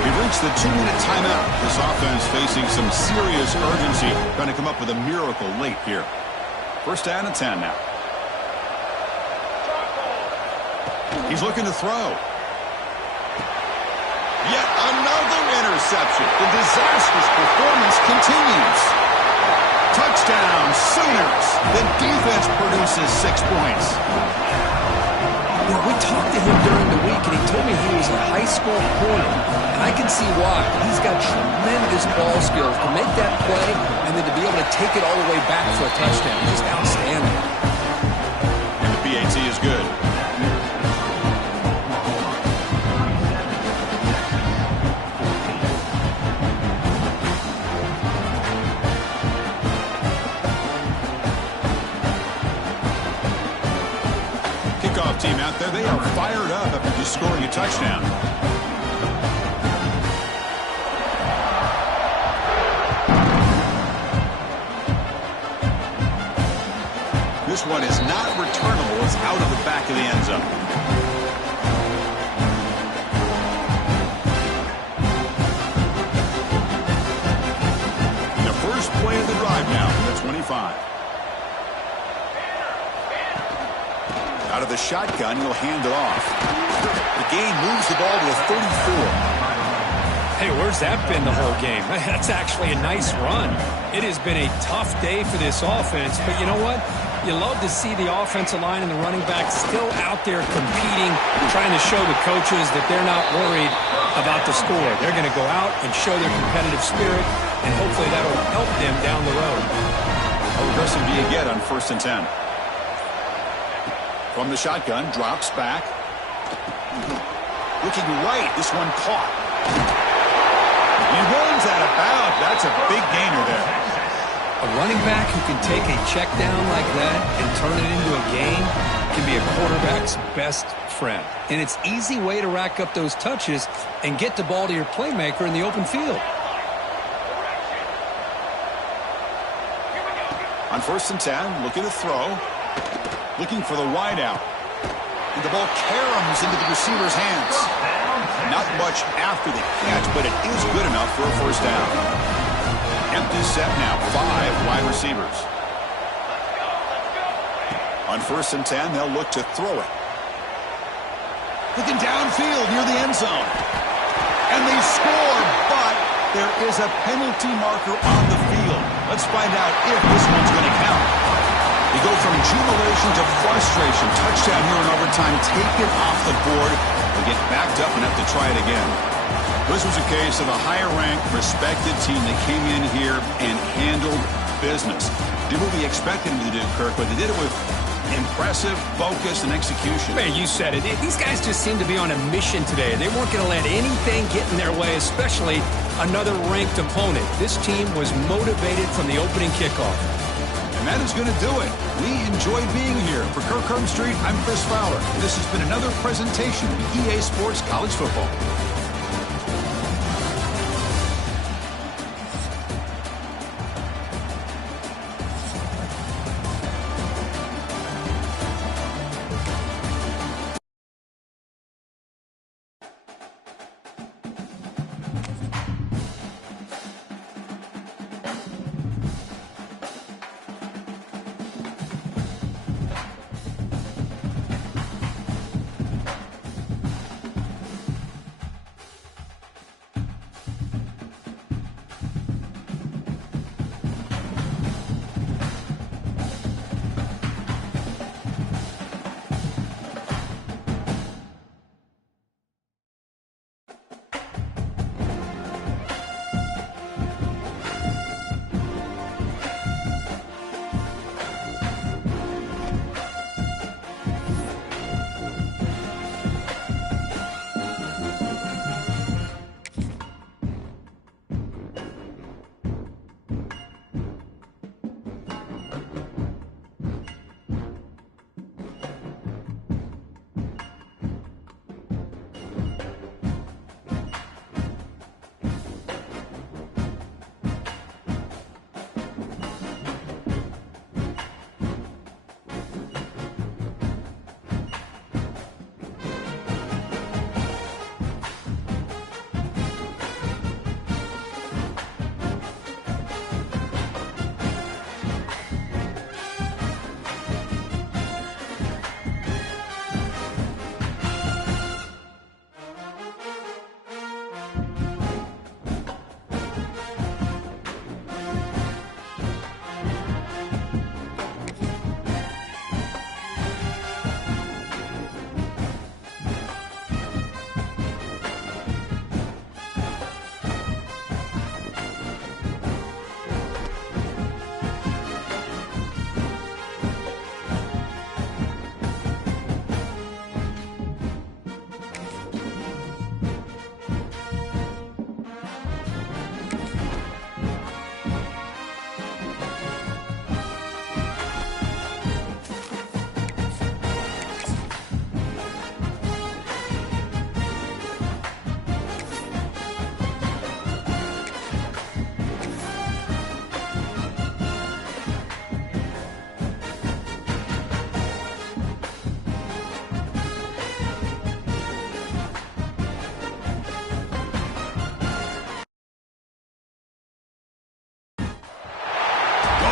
We've reached the 2-minute timeout. This offense facing some serious urgency, trying to come up with a miracle late here. First down and 10 now. He's looking to throw. Yet another interception. The disastrous performance continues. Touchdown, Sooners. The defense produces 6 points. You know, we talked to him during the week, and he told me he was a high school corner, and I can see why. He's got tremendous ball skills to make that play and then to be able to take it all the way back for a touchdown. Just outstanding. And the PAT is good. Kickoff team out there, they are fired up after just scoring a touchdown. This one is not returnable. It's out of the back of the end zone. The first play of the drive now from the 25. Out of the shotgun, he'll hand it off. The gain moves the ball to the 34. Hey, where's that been the whole game? That's actually a nice run. It has been a tough day for this offense, but you know what? You love to see the offensive line and the running back still out there competing, trying to show the coaches that they're not worried about the score. They're going to go out and show their competitive spirit, and hopefully that will help them down the road. How aggressive do you get on 1st and 10? From the shotgun, drops back. Looking right, this one caught. He runs out of bounds. That's a big gainer there. A running back who can take a check down like that and turn it into a gain can be a quarterback's best friend. And it's an easy way to rack up those touches and get the ball to your playmaker in the open field. On 1st and 10, looking to throw. Looking for the wide out. And the ball caroms into the receiver's hands. Not much after the catch, but it is good enough for a first down. Empty set now, 5 wide receivers. On 1st and 10, they'll look to throw it. Looking downfield near the end zone. And they score, but there is a penalty marker on the field. Let's find out if this one's going to count. You go from jubilation to frustration. Touchdown here in overtime. Take it off the board. They get backed up and have to try it again. This was a case of a higher-ranked, respected team that came in here and handled business. Did what we expected them to do, Kirk, but they did it with impressive focus and execution. Man, you said it. These guys just seem to be on a mission today. They weren't going to let anything get in their way, especially another ranked opponent. This team was motivated from the opening kickoff. And that is going to do it. We enjoyed being here. For Kirk Street, I'm Chris Fowler. And this has been another presentation of EA Sports College Football.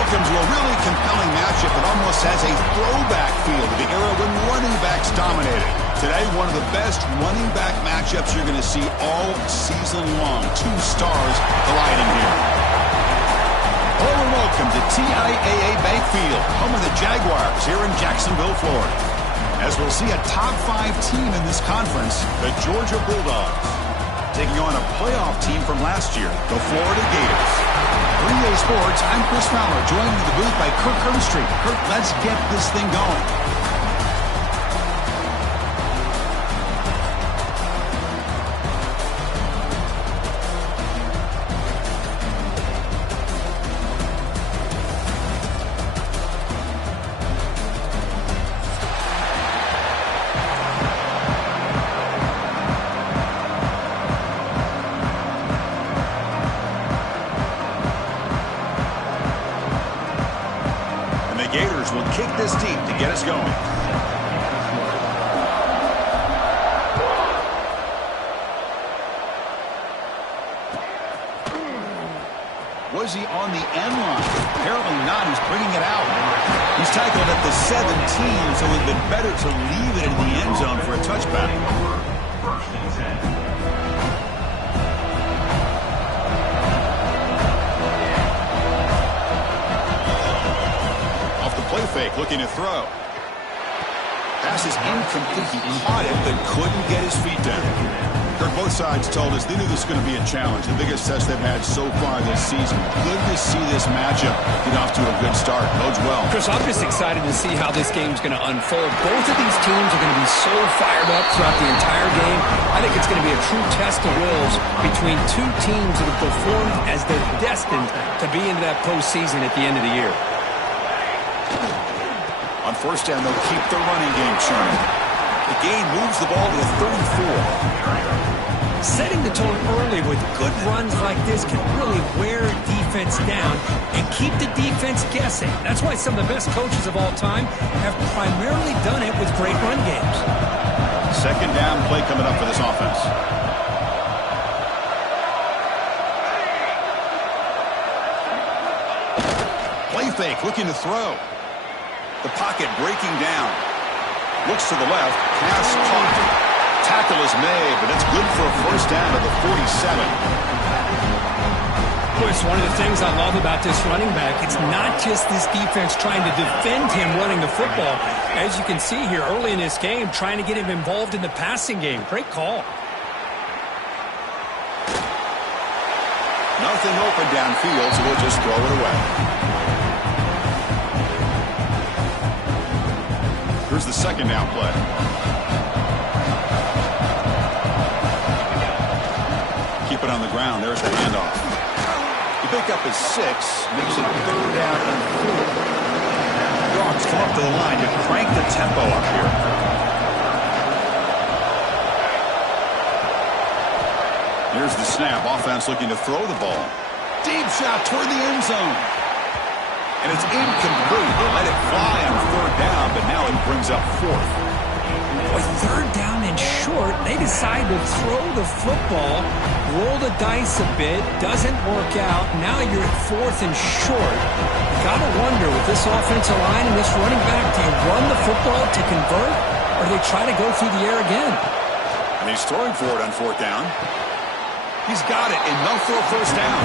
Welcome to a really compelling matchup that almost has a throwback feel to the era when running backs dominated. Today, one of the best running back matchups you're going to see all season long. Two stars colliding here. Hello and welcome to TIAA Bank Field, home of the Jaguars here in Jacksonville, Florida. As we'll see a top 5 team in this conference, the Georgia Bulldogs, taking on a playoff team from last year, the Florida Gators. 3A Sports, I'm Chris Fowler, joined in the booth by Kirk Herbstreit. Kirk, let's get this thing going. Gators will kick this deep to get us going. Was he on the end line? Apparently not. He's bringing it out. He's tackled at the 17, so it would have been better to leave it in the end zone for a touchback. Play fake, looking to throw. Pass is incomplete. He caught it, but couldn't get his feet down. Kirk, both sides told us they knew this was going to be a challenge. The biggest test they've had so far this season. Good to see this matchup get off to a good start. Bodes well. Chris, I'm just excited to see how this game's going to unfold. Both of these teams are going to be so fired up throughout the entire game. I think it's going to be a true test of wills between two teams that have performed as they're destined to be into that postseason at the end of the year. On first down, they'll keep the running game churning. The game moves the ball to the 34. Setting the tone early with good runs like this can really wear a defense down and keep the defense guessing. That's why some of the best coaches of all time have primarily done it with great run games. Second down play coming up for this offense. Play fake, looking to throw. The pocket breaking down. Looks to the left. Pass caught. Tackle is made, but it's good for a first down to the 47. Chris, one of the things I love about this running back, it's not just this defense trying to defend him running the football. As you can see here early in this game, trying to get him involved in the passing game. Great call. Nothing open downfield, so we'll just throw it away. Here's the second down play. Keep it on the ground. There's the handoff. You pick up his 6, makes it third down and 4. Dogs come up to the line to crank the tempo up here. Here's the snap. Offense looking to throw the ball. Deep shot toward the end zone. And it's incomplete. They let it fly on third down, but now it brings up 4th. With third down and short, they decide to throw the football, roll the dice a bit, doesn't work out. Now you're at 4th and short. You got to wonder, with this offensive line and this running back, do you run the football to convert, or do they try to go through the air again? And he's throwing for it on 4th down. He's got it, enough for a first down.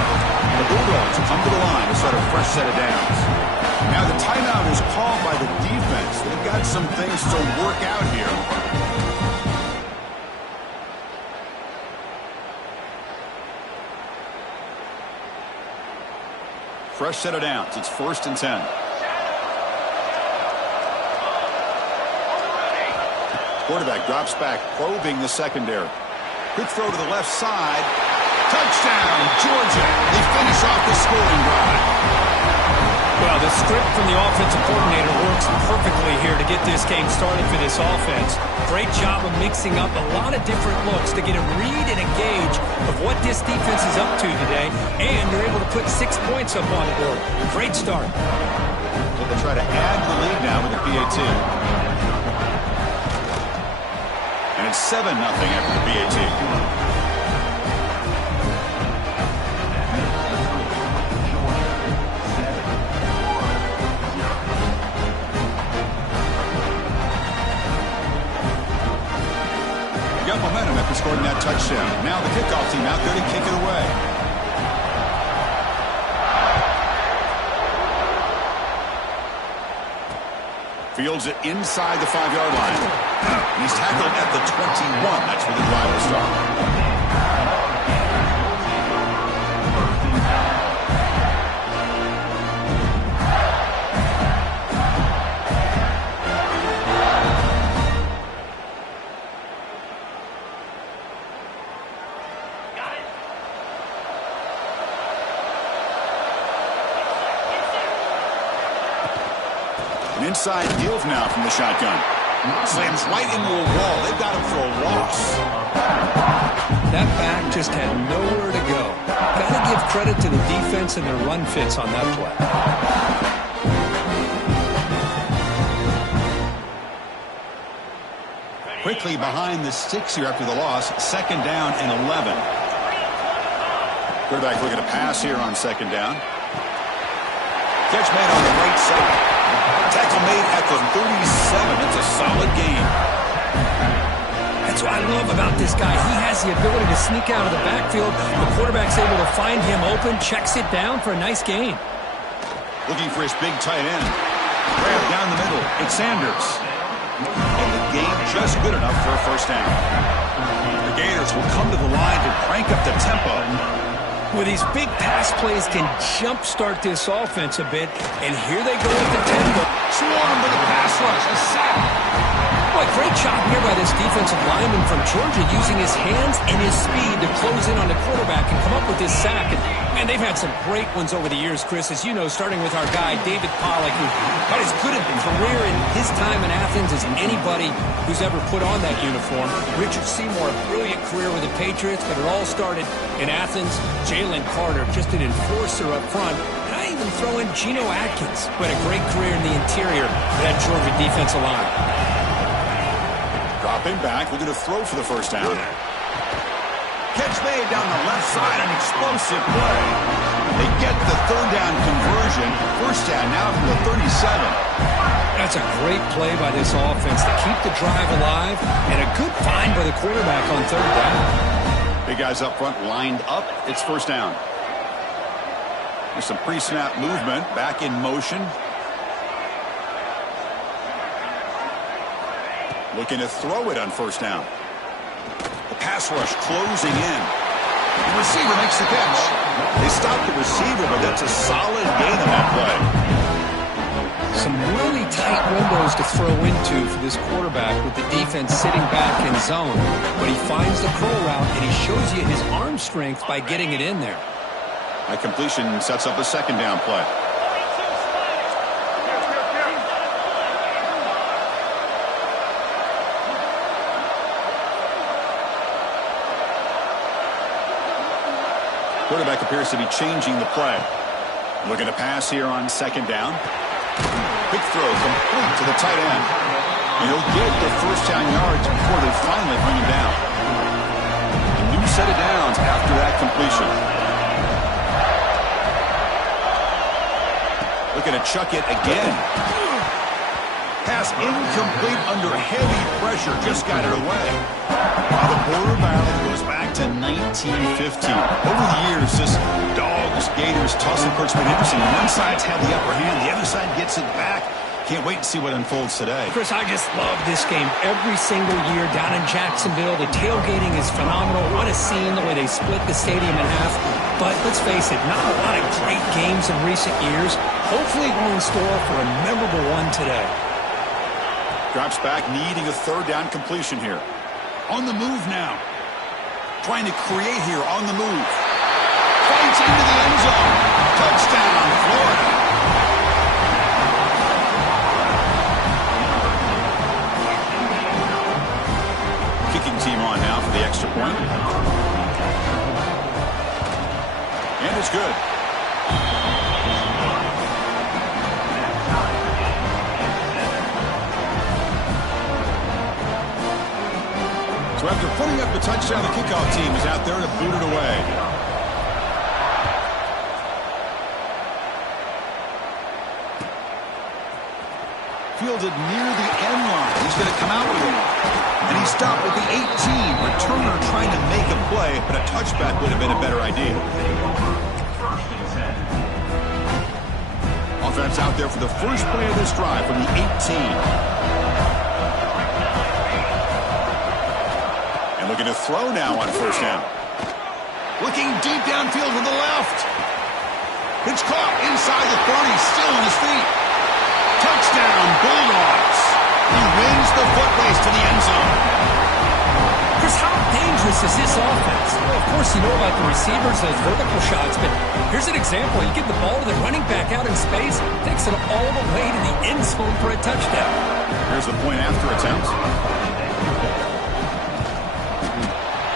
The Bulldogs come to the line to start a fresh set of downs. Now the timeout is called by the defense. They've got some things to work out here. Fresh set of downs. It's 1st and 10. Quarterback drops back, probing the secondary. Quick throw to the left side. Touchdown, Georgia. They finish off the scoring drive. Well, the script from the offensive coordinator works perfectly here to get this game started for this offense. Great job of mixing up a lot of different looks to get a read and a gauge of what this defense is up to today, and they're able to put 6 points up on the board. Great start. So they'll try to add the lead now with the PAT. And it's 7-0 after the PAT. that touchdown. Now the kickoff team out there to kick it away. Fields it inside the 5-yard line. He's tackled at the 21. That's where the drive will start. An inside deal now from the shotgun. Slams right into a wall. They've got him for a loss. That back just had nowhere to go. Got to give credit to the defense and their run fits on that play. Quickly behind the sticks here after the loss. 2nd down and 11. Quarterback looking to pass here on 2nd down. Catch made on the right side. Tackle made at the 37. It's a solid game. That's what I love about this guy. He has the ability to sneak out of the backfield. The quarterback's able to find him open, checks it down for a nice gain. Looking for his big tight end. Grab down the middle. It's Sanders. And the game just good enough for a 1st down. The Gators will come to the line to crank up the tempo. With these big pass plays can jumpstart this offense a bit. And here they go with the tempo. Swarm with a pass rush. A sack. Boy, great job here by this defensive lineman from Georgia using his hands and his speed to close in on the quarterback and come up with this sack. And they've had some great ones over the years, Chris, as you know, starting with our guy, David Pollack, who had as good a career in his time in Athens as anybody who's ever put on that uniform. Richard Seymour, a brilliant career with the Patriots, but it all started in Athens. Jalen Carter, just an enforcer up front. And I even throw in Geno Atkins, who had a great career in the interior of that Georgia defensive line. Dropping back, looking to throw for the 1st down. Catch made down the left side, an explosive play. They get the 3rd down conversion. 1st down now from the 37. That's a great play by this offense to keep the drive alive, and a good find by the quarterback on 3rd down. Big guys up front lined up. It's 1st down. There's some pre-snap movement. Back in motion. Looking to throw it on 1st down. The pass rush closing in. The receiver makes the catch. They stop the receiver, but that's a solid gain on that play. Some really tight windows to throw into for this quarterback with the defense sitting back in zone. But he finds the curl route, and he shows you his arm strength by getting it in there. That completion sets up a 2nd down play. Quarterback appears to be changing the play. Looking to pass here on 2nd down. Quick throw complete to the tight end. And he'll get the 1st down yards before they finally bring him down. A new set of downs after that completion. Looking to chuck it again. Pass incomplete under heavy pressure. Just got it away. Now the border battle goes back to 1915. Over the years, this Dogs, Gators, tussle. Kurtzman Anderson. One side's had the upper hand. The other side gets it back. Can't wait to see what unfolds today. Chris, I just love this game every single year down in Jacksonville. The tailgating is phenomenal. What a scene, the way they split the stadium in half. But let's face it, not a lot of great games in recent years. Hopefully we're in store for a memorable one today. Drops back, needing a 3rd down completion here. On the move now. Trying to create here on the move. Fights into the end zone. Touchdown, Florida. Kicking team on now for the extra point. And it's good. So after putting up the touchdown, the kickoff team is out there to boot it away. Fielded near the end line. he's going to come out with it. And he stopped with the 18. Returner trying to make a play, but a touchback would have been a better idea. Offense out there for the first play of this drive from the 18. And looking to throw now on first down. Looking deep downfield to the left. It's caught inside the 30, still on his feet. Touchdown, Bulldogs. He wins the foot race to the end zone. Chris, how dangerous is this offense? Well, of course, you know about the receivers, those vertical shots, but here's an example. You give the ball to the running back out in space, takes it all the way to the end zone for a touchdown. Here's the point after attempt.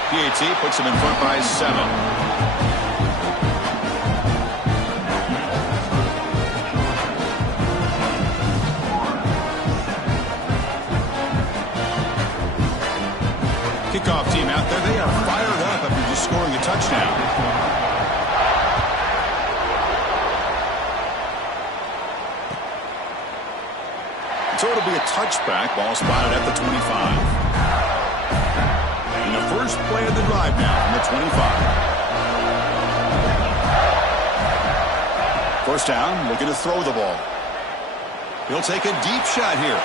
PAT puts him in front by 7. Kickoff team out there, they are fired up after just scoring a touchdown. So it'll be a touchback, ball spotted at the 25. And the first play of the drive now from the 25. First down, looking to throw the ball. He'll take a deep shot here.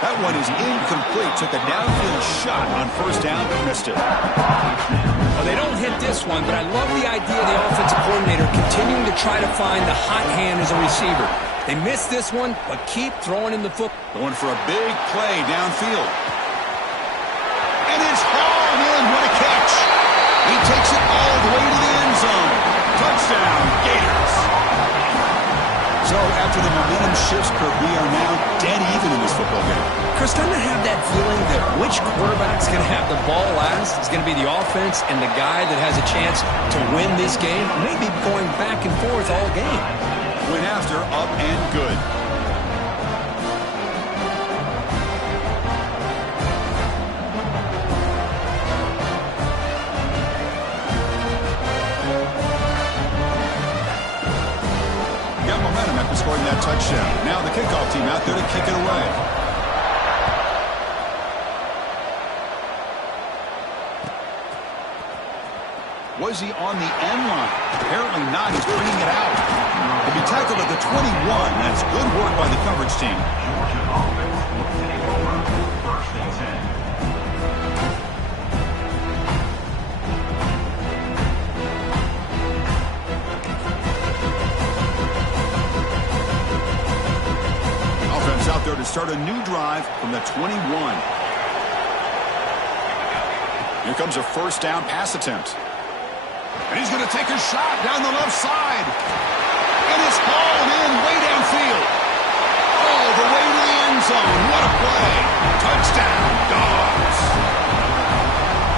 That one is incomplete. Took a downfield shot on first down, but missed it. Well, they don't hit this one, but I love the idea of the offensive coordinator continuing to try to find the hot hand as a receiver. They missed this one, but keep throwing in the foot. Going for a big play downfield. And it's hauled in. What a catch. He takes it all the way to the end zone. Touchdown, Gators. So after the momentum shifts, Kirk, we are now dead even in this football game. Chris, don't I have that feeling that which quarterback's going to have the ball last is going to be the offense, and the guy that has a chance to win this game may be going back and forth all game. Went after, up and good. Scoring that touchdown. Now the kickoff team out there to kick it away. Was he on the end line? Apparently not. He's bringing it out. He'll be tackled at the 21. That's good work by the coverage team. Out there to start a new drive from the 21. Here comes a first down pass attempt. And he's going to take a shot down the left side. And it's hauled in way downfield. All the way to the end zone. What a play. Touchdown, Dogs.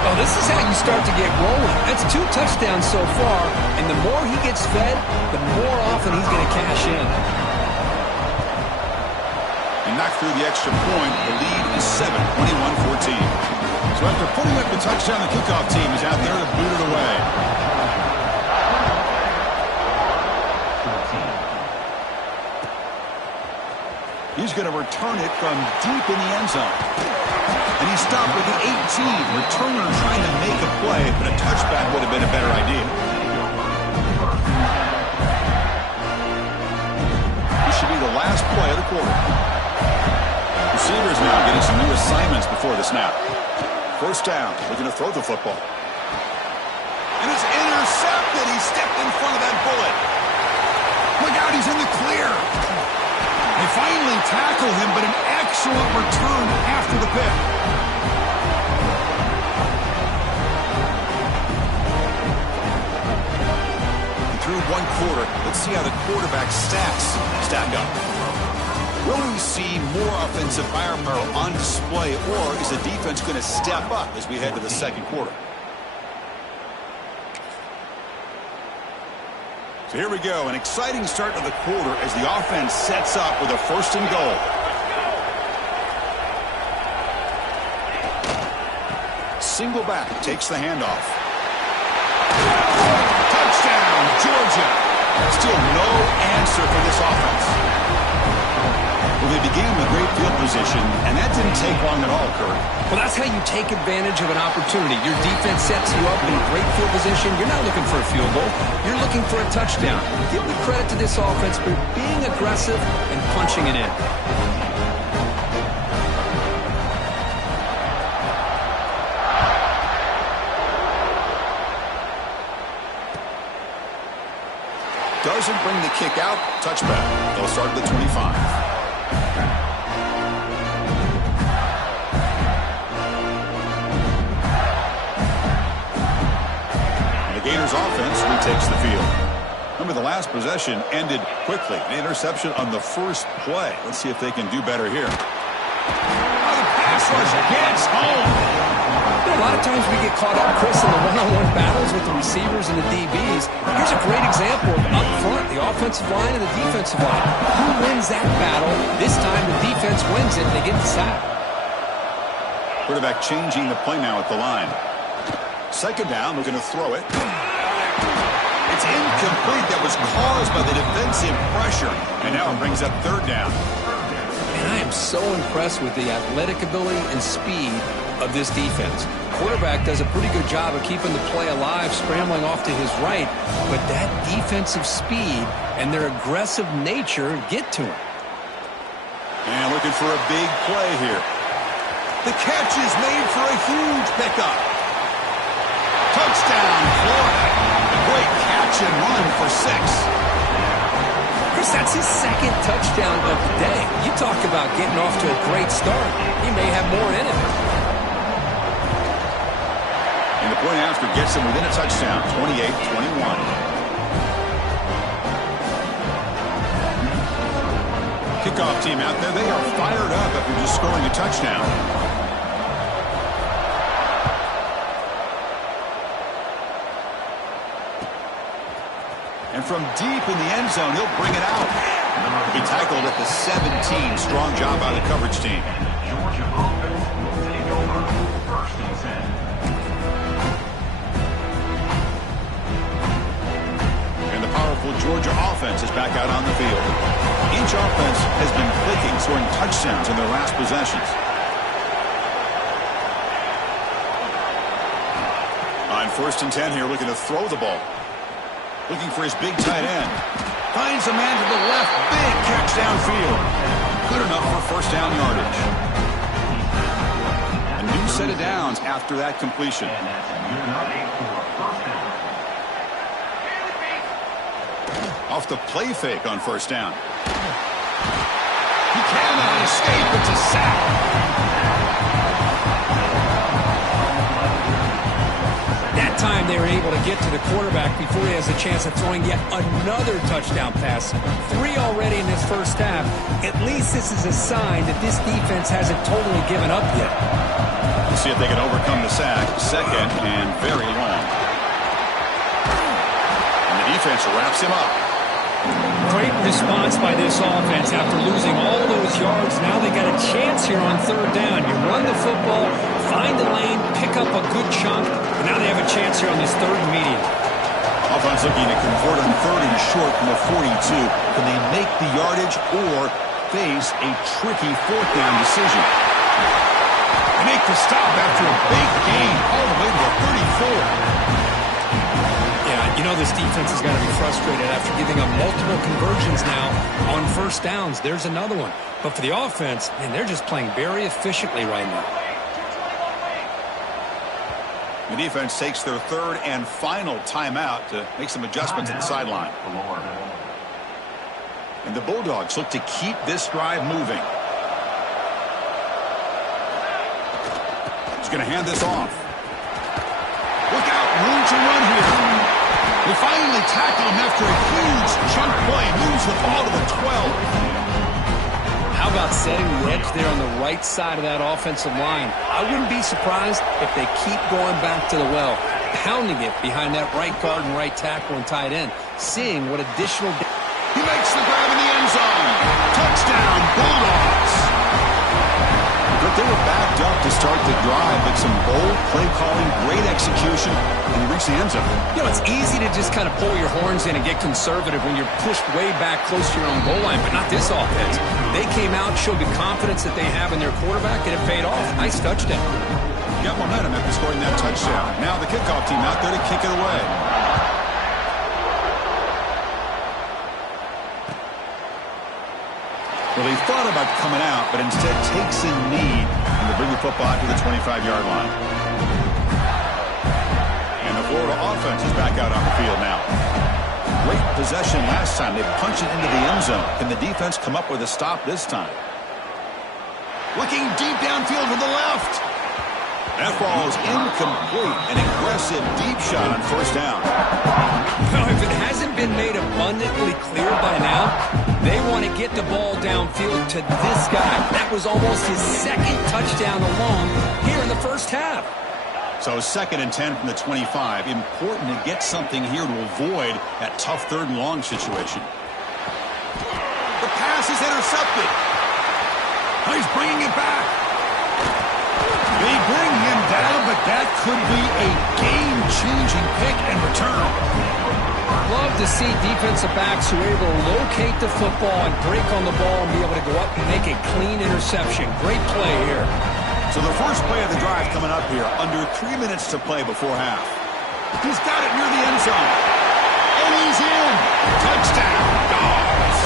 Well, this is how you start to get rolling. That's 2 touchdowns so far. And the more he gets fed, the more often he's going to cash in. Knocked through the extra point. The lead is 7, 21-14. So after putting up the touchdown, the kickoff team is out there to boot it away. He's going to return it from deep in the end zone. And he stopped with the 18. Returner trying to make a play, but a touchback would have been a better idea. This should be the last play of the quarter. Receivers now getting some new assignments before the snap. First down, looking to throw the football. And it's intercepted. He stepped in front of that bullet. Look out, he's in the clear. They finally tackle him, but an excellent return after the pick. And through one quarter, let's see how the quarterback's stats stack up. Will we see more offensive firepower on display, or is the defense going to step up as we head to the second quarter? So here we go, an exciting start to the quarter as the offense sets up with a first and goal. Single back takes the handoff. Touchdown, Georgia. Still no answer for this offense. Well, they began with great field position, and that didn't take long at all, Kurt. Well, that's how you take advantage of an opportunity. Your defense sets you up in great field position. You're not looking for a field goal. You're looking for a touchdown. Give the credit to this offense for being aggressive and punching it in. Doesn't bring the kick out. Touchback. They'll start at the 25. The Gators offense retakes the field. Remember, the last possession ended quickly. An interception on the first play. Let's see if they can do better here. Oh, the pass rush gets home. A lot of times we get caught up, Chris, in the one-on-one battles with the receivers and the DBs. Here's a great example of up front, the offensive line and the defensive line. Who wins that battle? This time the defense wins it, and they get the sack. Quarterback changing the play now at the line. Second down, looking to throw it. It's incomplete. That was caused by the defensive pressure. And now it brings up third down. And I am so impressed with the athletic ability and speed of this defense. Quarterback does a pretty good job of keeping the play alive, scrambling off to his right, but that defensive speed and their aggressive nature get to him. And looking for a big play here. The catch is made for a huge pickup. Touchdown, Florida. A great catch and run for 6. Chris, that's his second touchdown of the day. You talk about getting off to a great start. He may have more in it. And the point after gets them within a touchdown, 28-21. Kickoff team out there, they are fired up after just scoring a touchdown. And from deep in the end zone, he'll bring it out. He'll be tackled at the 17. Strong job by the coverage team. Georgia offense will take over first and 10. And the powerful Georgia offense is back out on the field. Each offense has been clicking, scoring touchdowns in their last possessions. On first and 10 here, looking to throw the ball. Looking for his big tight end. Finds a man to the left. Big catch downfield. Good enough for first down yardage. A new set of downs after that completion. Off the play fake on first down. He cannot escape. It's a sack. That time they were able to get to the quarterback before he has a chance of throwing yet another touchdown pass. 3 already in this first half. At least this is a sign that this defense hasn't totally given up yet. We'll see if they can overcome the sack. Second and very long. And the defense wraps him up. Great response by this offense after losing all those yards. Now they got a chance here on third down. You run the football, find the lane, pick up a good chunk, and now they have a chance here on this third and medium. Offense looking to convert on third and short from the 42. Can they make the yardage or face a tricky fourth down decision? They make the stop after a big gain all the way to the 34. You know this defense has got to be frustrated after giving up multiple conversions now on first downs. There's another one. But for the offense, man, they're just playing very efficiently right now. The defense takes their third and final timeout to make some adjustments at the sideline. And the Bulldogs look to keep this drive moving. He's going to hand this off. Look out, room to run here. They finally tackle him after a huge chunk play. Moves the ball to the 12. How about setting the edge there on the right side of that offensive line? I wouldn't be surprised if they keep going back to the well, pounding it behind that right guard and right tackle and tight end, seeing what additional... He makes the grab in the end zone. Touchdown, Bulldogs. But they were backed up to start the drive, but some bold play calling, great execution, and reached reach the end zone. You know, it's easy to just kind of pull your horns in and get conservative when you're pushed way back close to your own goal line, but not this offense. They came out, showed the confidence that they have in their quarterback, and it paid off. Nice touchdown. Got momentum after scoring that touchdown. Now the kickoff team out there to kick it away. Well, he thought about coming out, but instead takes a knee and to bring the football to the 25-yard line. And the Florida offense is back out on the field now. Great possession last time. They punched it into the end zone. Can the defense come up with a stop this time? Looking deep downfield to the left. That ball is incomplete. An aggressive deep shot on first down. Well, if it hasn't been made abundantly clear by now, they want to get the ball downfield to this guy. That was almost his second touchdown alone here in the first half. So 2nd and 10 from the 25. Important to get something here to avoid that tough 3rd and long situation. The pass is intercepted. He's bringing it back. They bring him down, but that could be a game-changing pick and return. Love to see defensive backs who are able to locate the football and break on the ball and be able to go up and make a clean interception. Great play here. So the first play of the drive coming up here, under 3 minutes to play before half. He's got it near the end zone. And he's in. Touchdown, Dogs.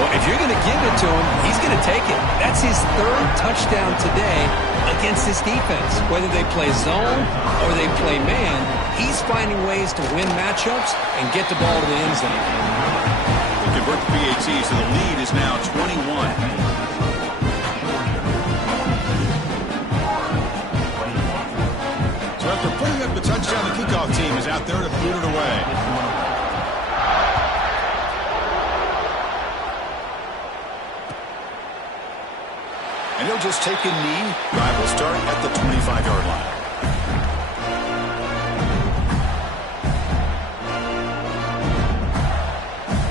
Well, if you're going to give it to him, he's going to take it. That's his 3rd touchdown today against this defense. Whether they play zone or they play man, he's finding ways to win matchups and get the ball to the end zone. They convert the PAT, so the lead is now 21. So after putting up the touchdown, the kickoff team is out there to boot it away. And he'll just take a knee. Drive will start at the 25-yard line.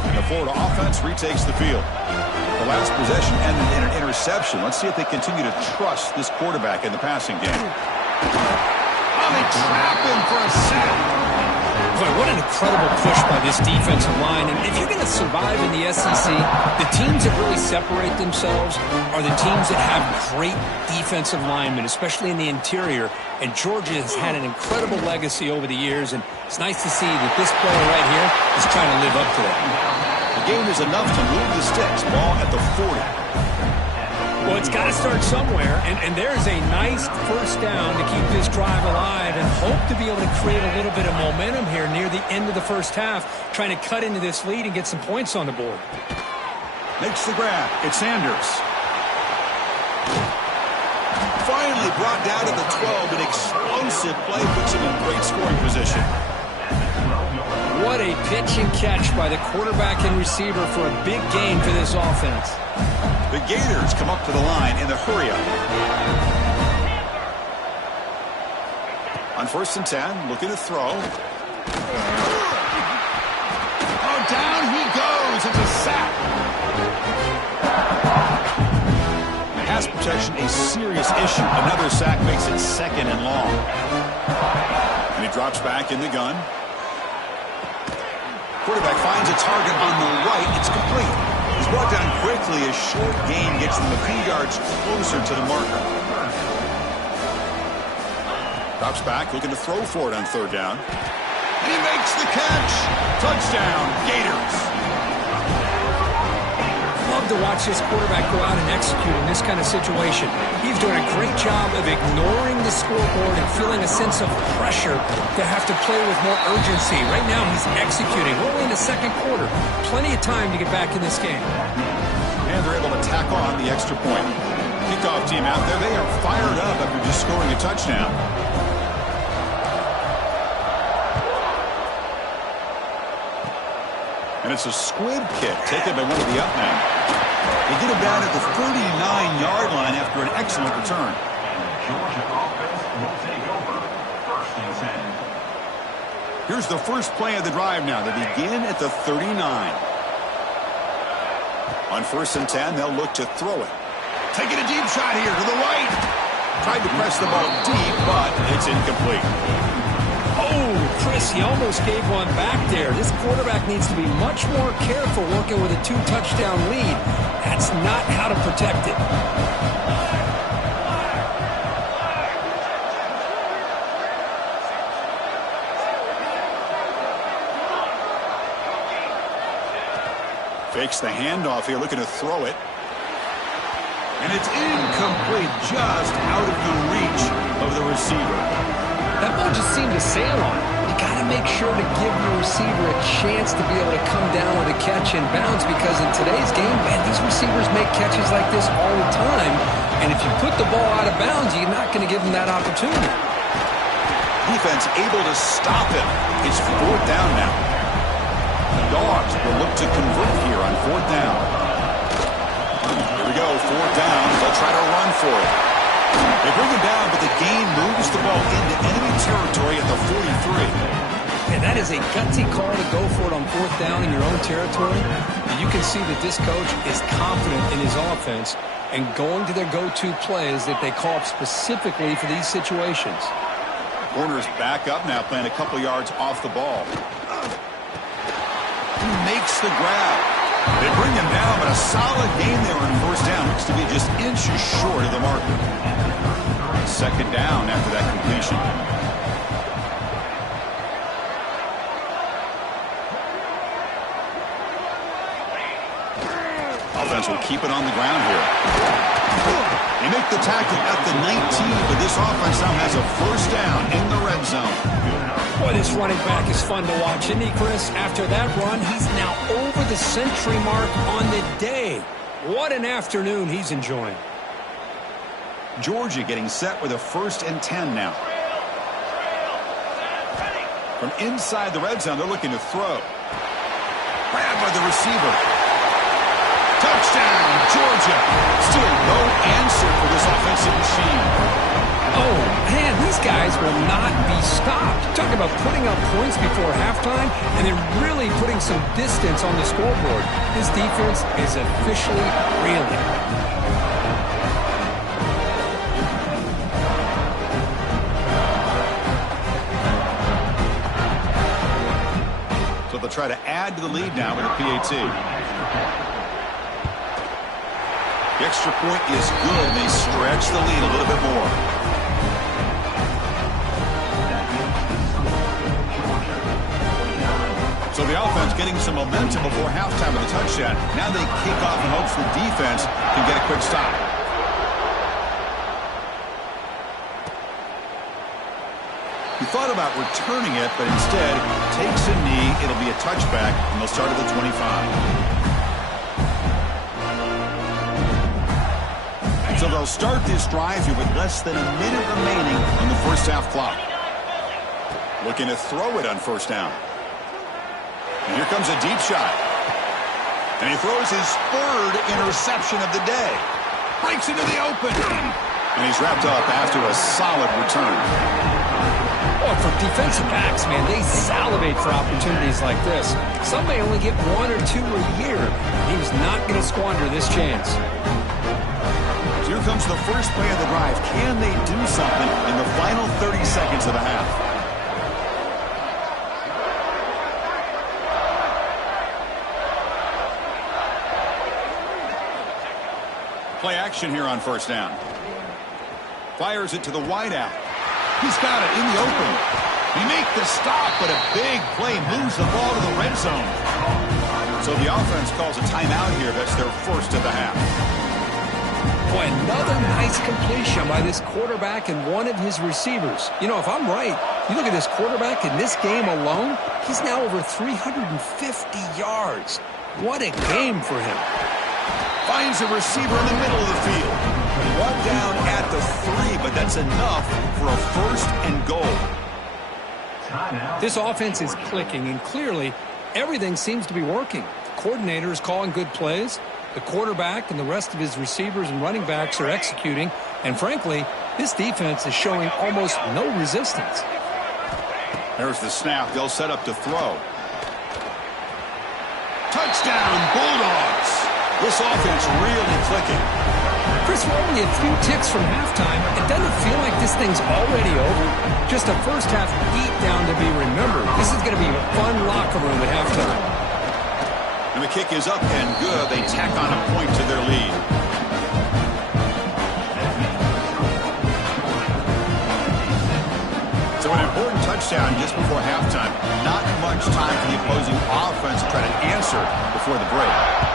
And the Florida offense retakes the field. The last possession ended in an interception. Let's see if they continue to trust this quarterback in the passing game. Oh, they trap him for a sack. Boy, what an incredible push by this defensive line. And if you're going to survive in the SEC, the teams that really separate themselves are the teams that have great defensive linemen, especially in the interior. And Georgia has had an incredible legacy over the years, and it's nice to see that this player right here is trying to live up to it. The game is enough to move the sticks. Ball at the 40. Well, it's got to start somewhere, and there's a nice first down to keep this drive alive and hope to be able to create a little bit of momentum here near the end of the first half, trying to cut into this lead and get some points on the board. Makes the grab. It's Sanders. Finally brought down to the 12. An explosive play puts him in great scoring position. What a pitch and catch by the quarterback and receiver for a big gain for this offense. The Gators come up to the line in the hurry-up. On 1st and 10, looking to throw. Oh, down he goes. It's a sack. Pass protection, a serious issue. Another sack makes it 2nd and long. And he drops back in the gun. Quarterback finds a target on the right. It's complete. He's brought down quickly. A short gain gets them a few yards closer to the marker. Drops back, looking to throw for it on 3rd down. And he makes the catch. Touchdown, Gators. Love to watch this quarterback go out and execute in this kind of situation. He's doing a great job of ignoring the scoreboard and feeling a sense of pressure to have to play with more urgency. Right now, he's executing. We're only in the 2nd quarter. Plenty of time to get back in this game. And they're able to tack on the extra point. Kickoff team out there, they are fired up after just scoring a touchdown. And it's a squib kick taken by one of the up men. They get him down at the 39-yard line after an excellent return. Georgia offense will take over 1st and 10. Here's the first play of the drive now. They begin at the 39. On 1st and 10, they'll look to throw it. Taking a deep shot here to the right. Tried to press the ball deep, but it's incomplete. Chris, he almost gave one back there. This quarterback needs to be much more careful working with a 2-touchdown lead. That's not how to protect it. Fakes the handoff here, looking to throw it. And it's incomplete, just out of the reach of the receiver. That ball just seemed to sail on it. You got to make sure to give your receiver a chance to be able to come down with a catch and bounce, because in today's game, man, these receivers make catches like this all the time. And if you put the ball out of bounds, you're not going to give them that opportunity. Defense able to stop him. It's 4th down now. The Dogs will look to convert here on 4th down. Here we go, 4th down. They'll try to run for it. They bring him down, but the gain moves the ball into enemy territory at the 43. And that is a gutsy call to go for it on 4th down in your own territory. And you can see that this coach is confident in his offense and going to their go-to plays that they call up specifically for these situations. Corner's back up now, playing a couple yards off the ball. He makes the grab. They bring him down, but a solid gain there on 1st down. Looks to be just inches short of the marker. 2nd down after that completion. Offense will keep it on the ground here. They make the tackle at the 19, but this offense now has a 1st down in the red zone. Boy, this running back is fun to watch, isn't he, Chris? After that run, he's now over the century mark on the day. What an afternoon he's enjoying. Georgia getting set with a 1st and 10 now. From inside the red zone, they're looking to throw. Grabbed by the receiver. Touchdown, Georgia. Still no answer for this offensive machine. Oh, man, these guys will not be stopped. Talk about putting up points before halftime and then really putting some distance on the scoreboard. This defense is officially reeling. So they'll try to add to the lead now with a PAT. The extra point is good. They stretch the lead a little bit more. So the offense getting some momentum before halftime with a touchdown. Now they kick off in hopes the defense can get a quick stop. He thought about returning it, but instead takes a knee. It'll be a touchback, and they'll start at the 25. So they'll start this drive here with less than a minute remaining on the 1st half clock. Looking to throw it on 1st down. And here comes a deep shot. And he throws his 3rd interception of the day. Breaks into the open. And he's wrapped up after a solid return. Oh, for defensive backs, man, they salivate for opportunities like this. Some may only get 1 or 2 a year. He was not going to squander this chance. So here comes the first play of the drive. Can they do something in the final 30 seconds of the half? Play action here on 1st down. Fires it to the wideout. He's got it in the open. He makes the stop, but a big play moves the ball to the red zone. So the offense calls a timeout here. That's their 1st of the half. Boy, another nice completion by this quarterback and one of his receivers. You know, if I'm right, you look at this quarterback in this game alone, he's now over 350 yards. What a game for him. Finds a receiver in the middle of the field. 1 down at the 3, but that's enough for a 1st and goal. This offense is clicking, and clearly everything seems to be working. The coordinator is calling good plays. The quarterback and the rest of his receivers and running backs are executing. And frankly, this defense is showing almost no resistance. There's the snap. They'll set up to throw. Touchdown, Bulldogs. This offense really clicking. Chris, we're only a few ticks from halftime. It doesn't feel like this thing's already over. Just a first-half beatdown to be remembered. This is going to be a fun locker room at halftime. And the kick is up and good. They tack on a point to their lead. So an important touchdown just before halftime. Not much time for the opposing offense to try to answer before the break.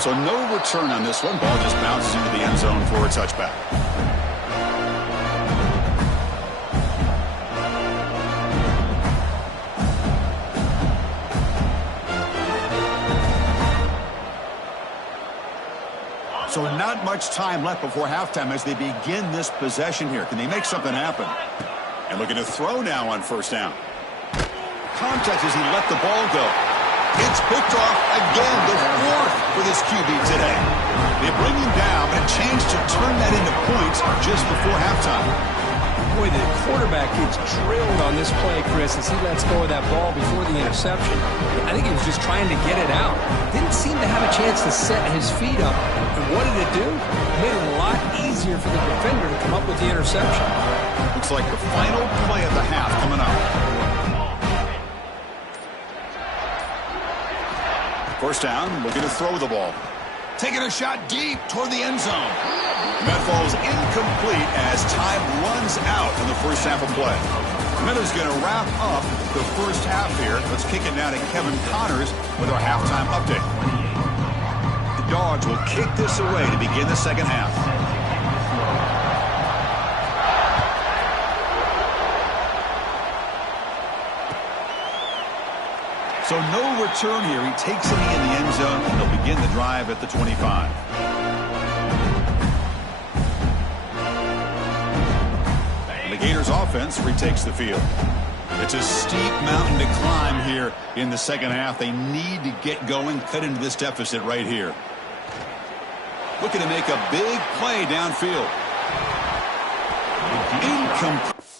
So no return on this one. Ball just bounces into the end zone for a touchback. So not much time left before halftime as they begin this possession here. Can they make something happen? And looking to throw now on first down. Contact as he let the ball go. It's picked off again, the fourth for this QB today. They bring him down, but a chance to turn that into points just before halftime. Boy, the quarterback gets drilled on this play, Chris, as he lets go of that ball before the interception. I think he was just trying to get it out. Didn't seem to have a chance to set his feet up. And what did it do? It made it a lot easier for the defender to come up with the interception. Looks like the final play of the half coming up. First down, looking to throw the ball. Taking a shot deep toward the end zone. That falls incomplete as time runs out in the first half of play. Miller's going to wrap up the first half here. Let's kick it now to Kevin Connors with our halftime update. The Dogs will kick this away to begin the second half. So no return here. He takes it in the end zone, and they'll begin the drive at the 25. And the Gators offense retakes the field. It's a steep mountain to climb here in the second half. They need to get going, cut into this deficit right here. Looking to make a big play downfield. Incomplete.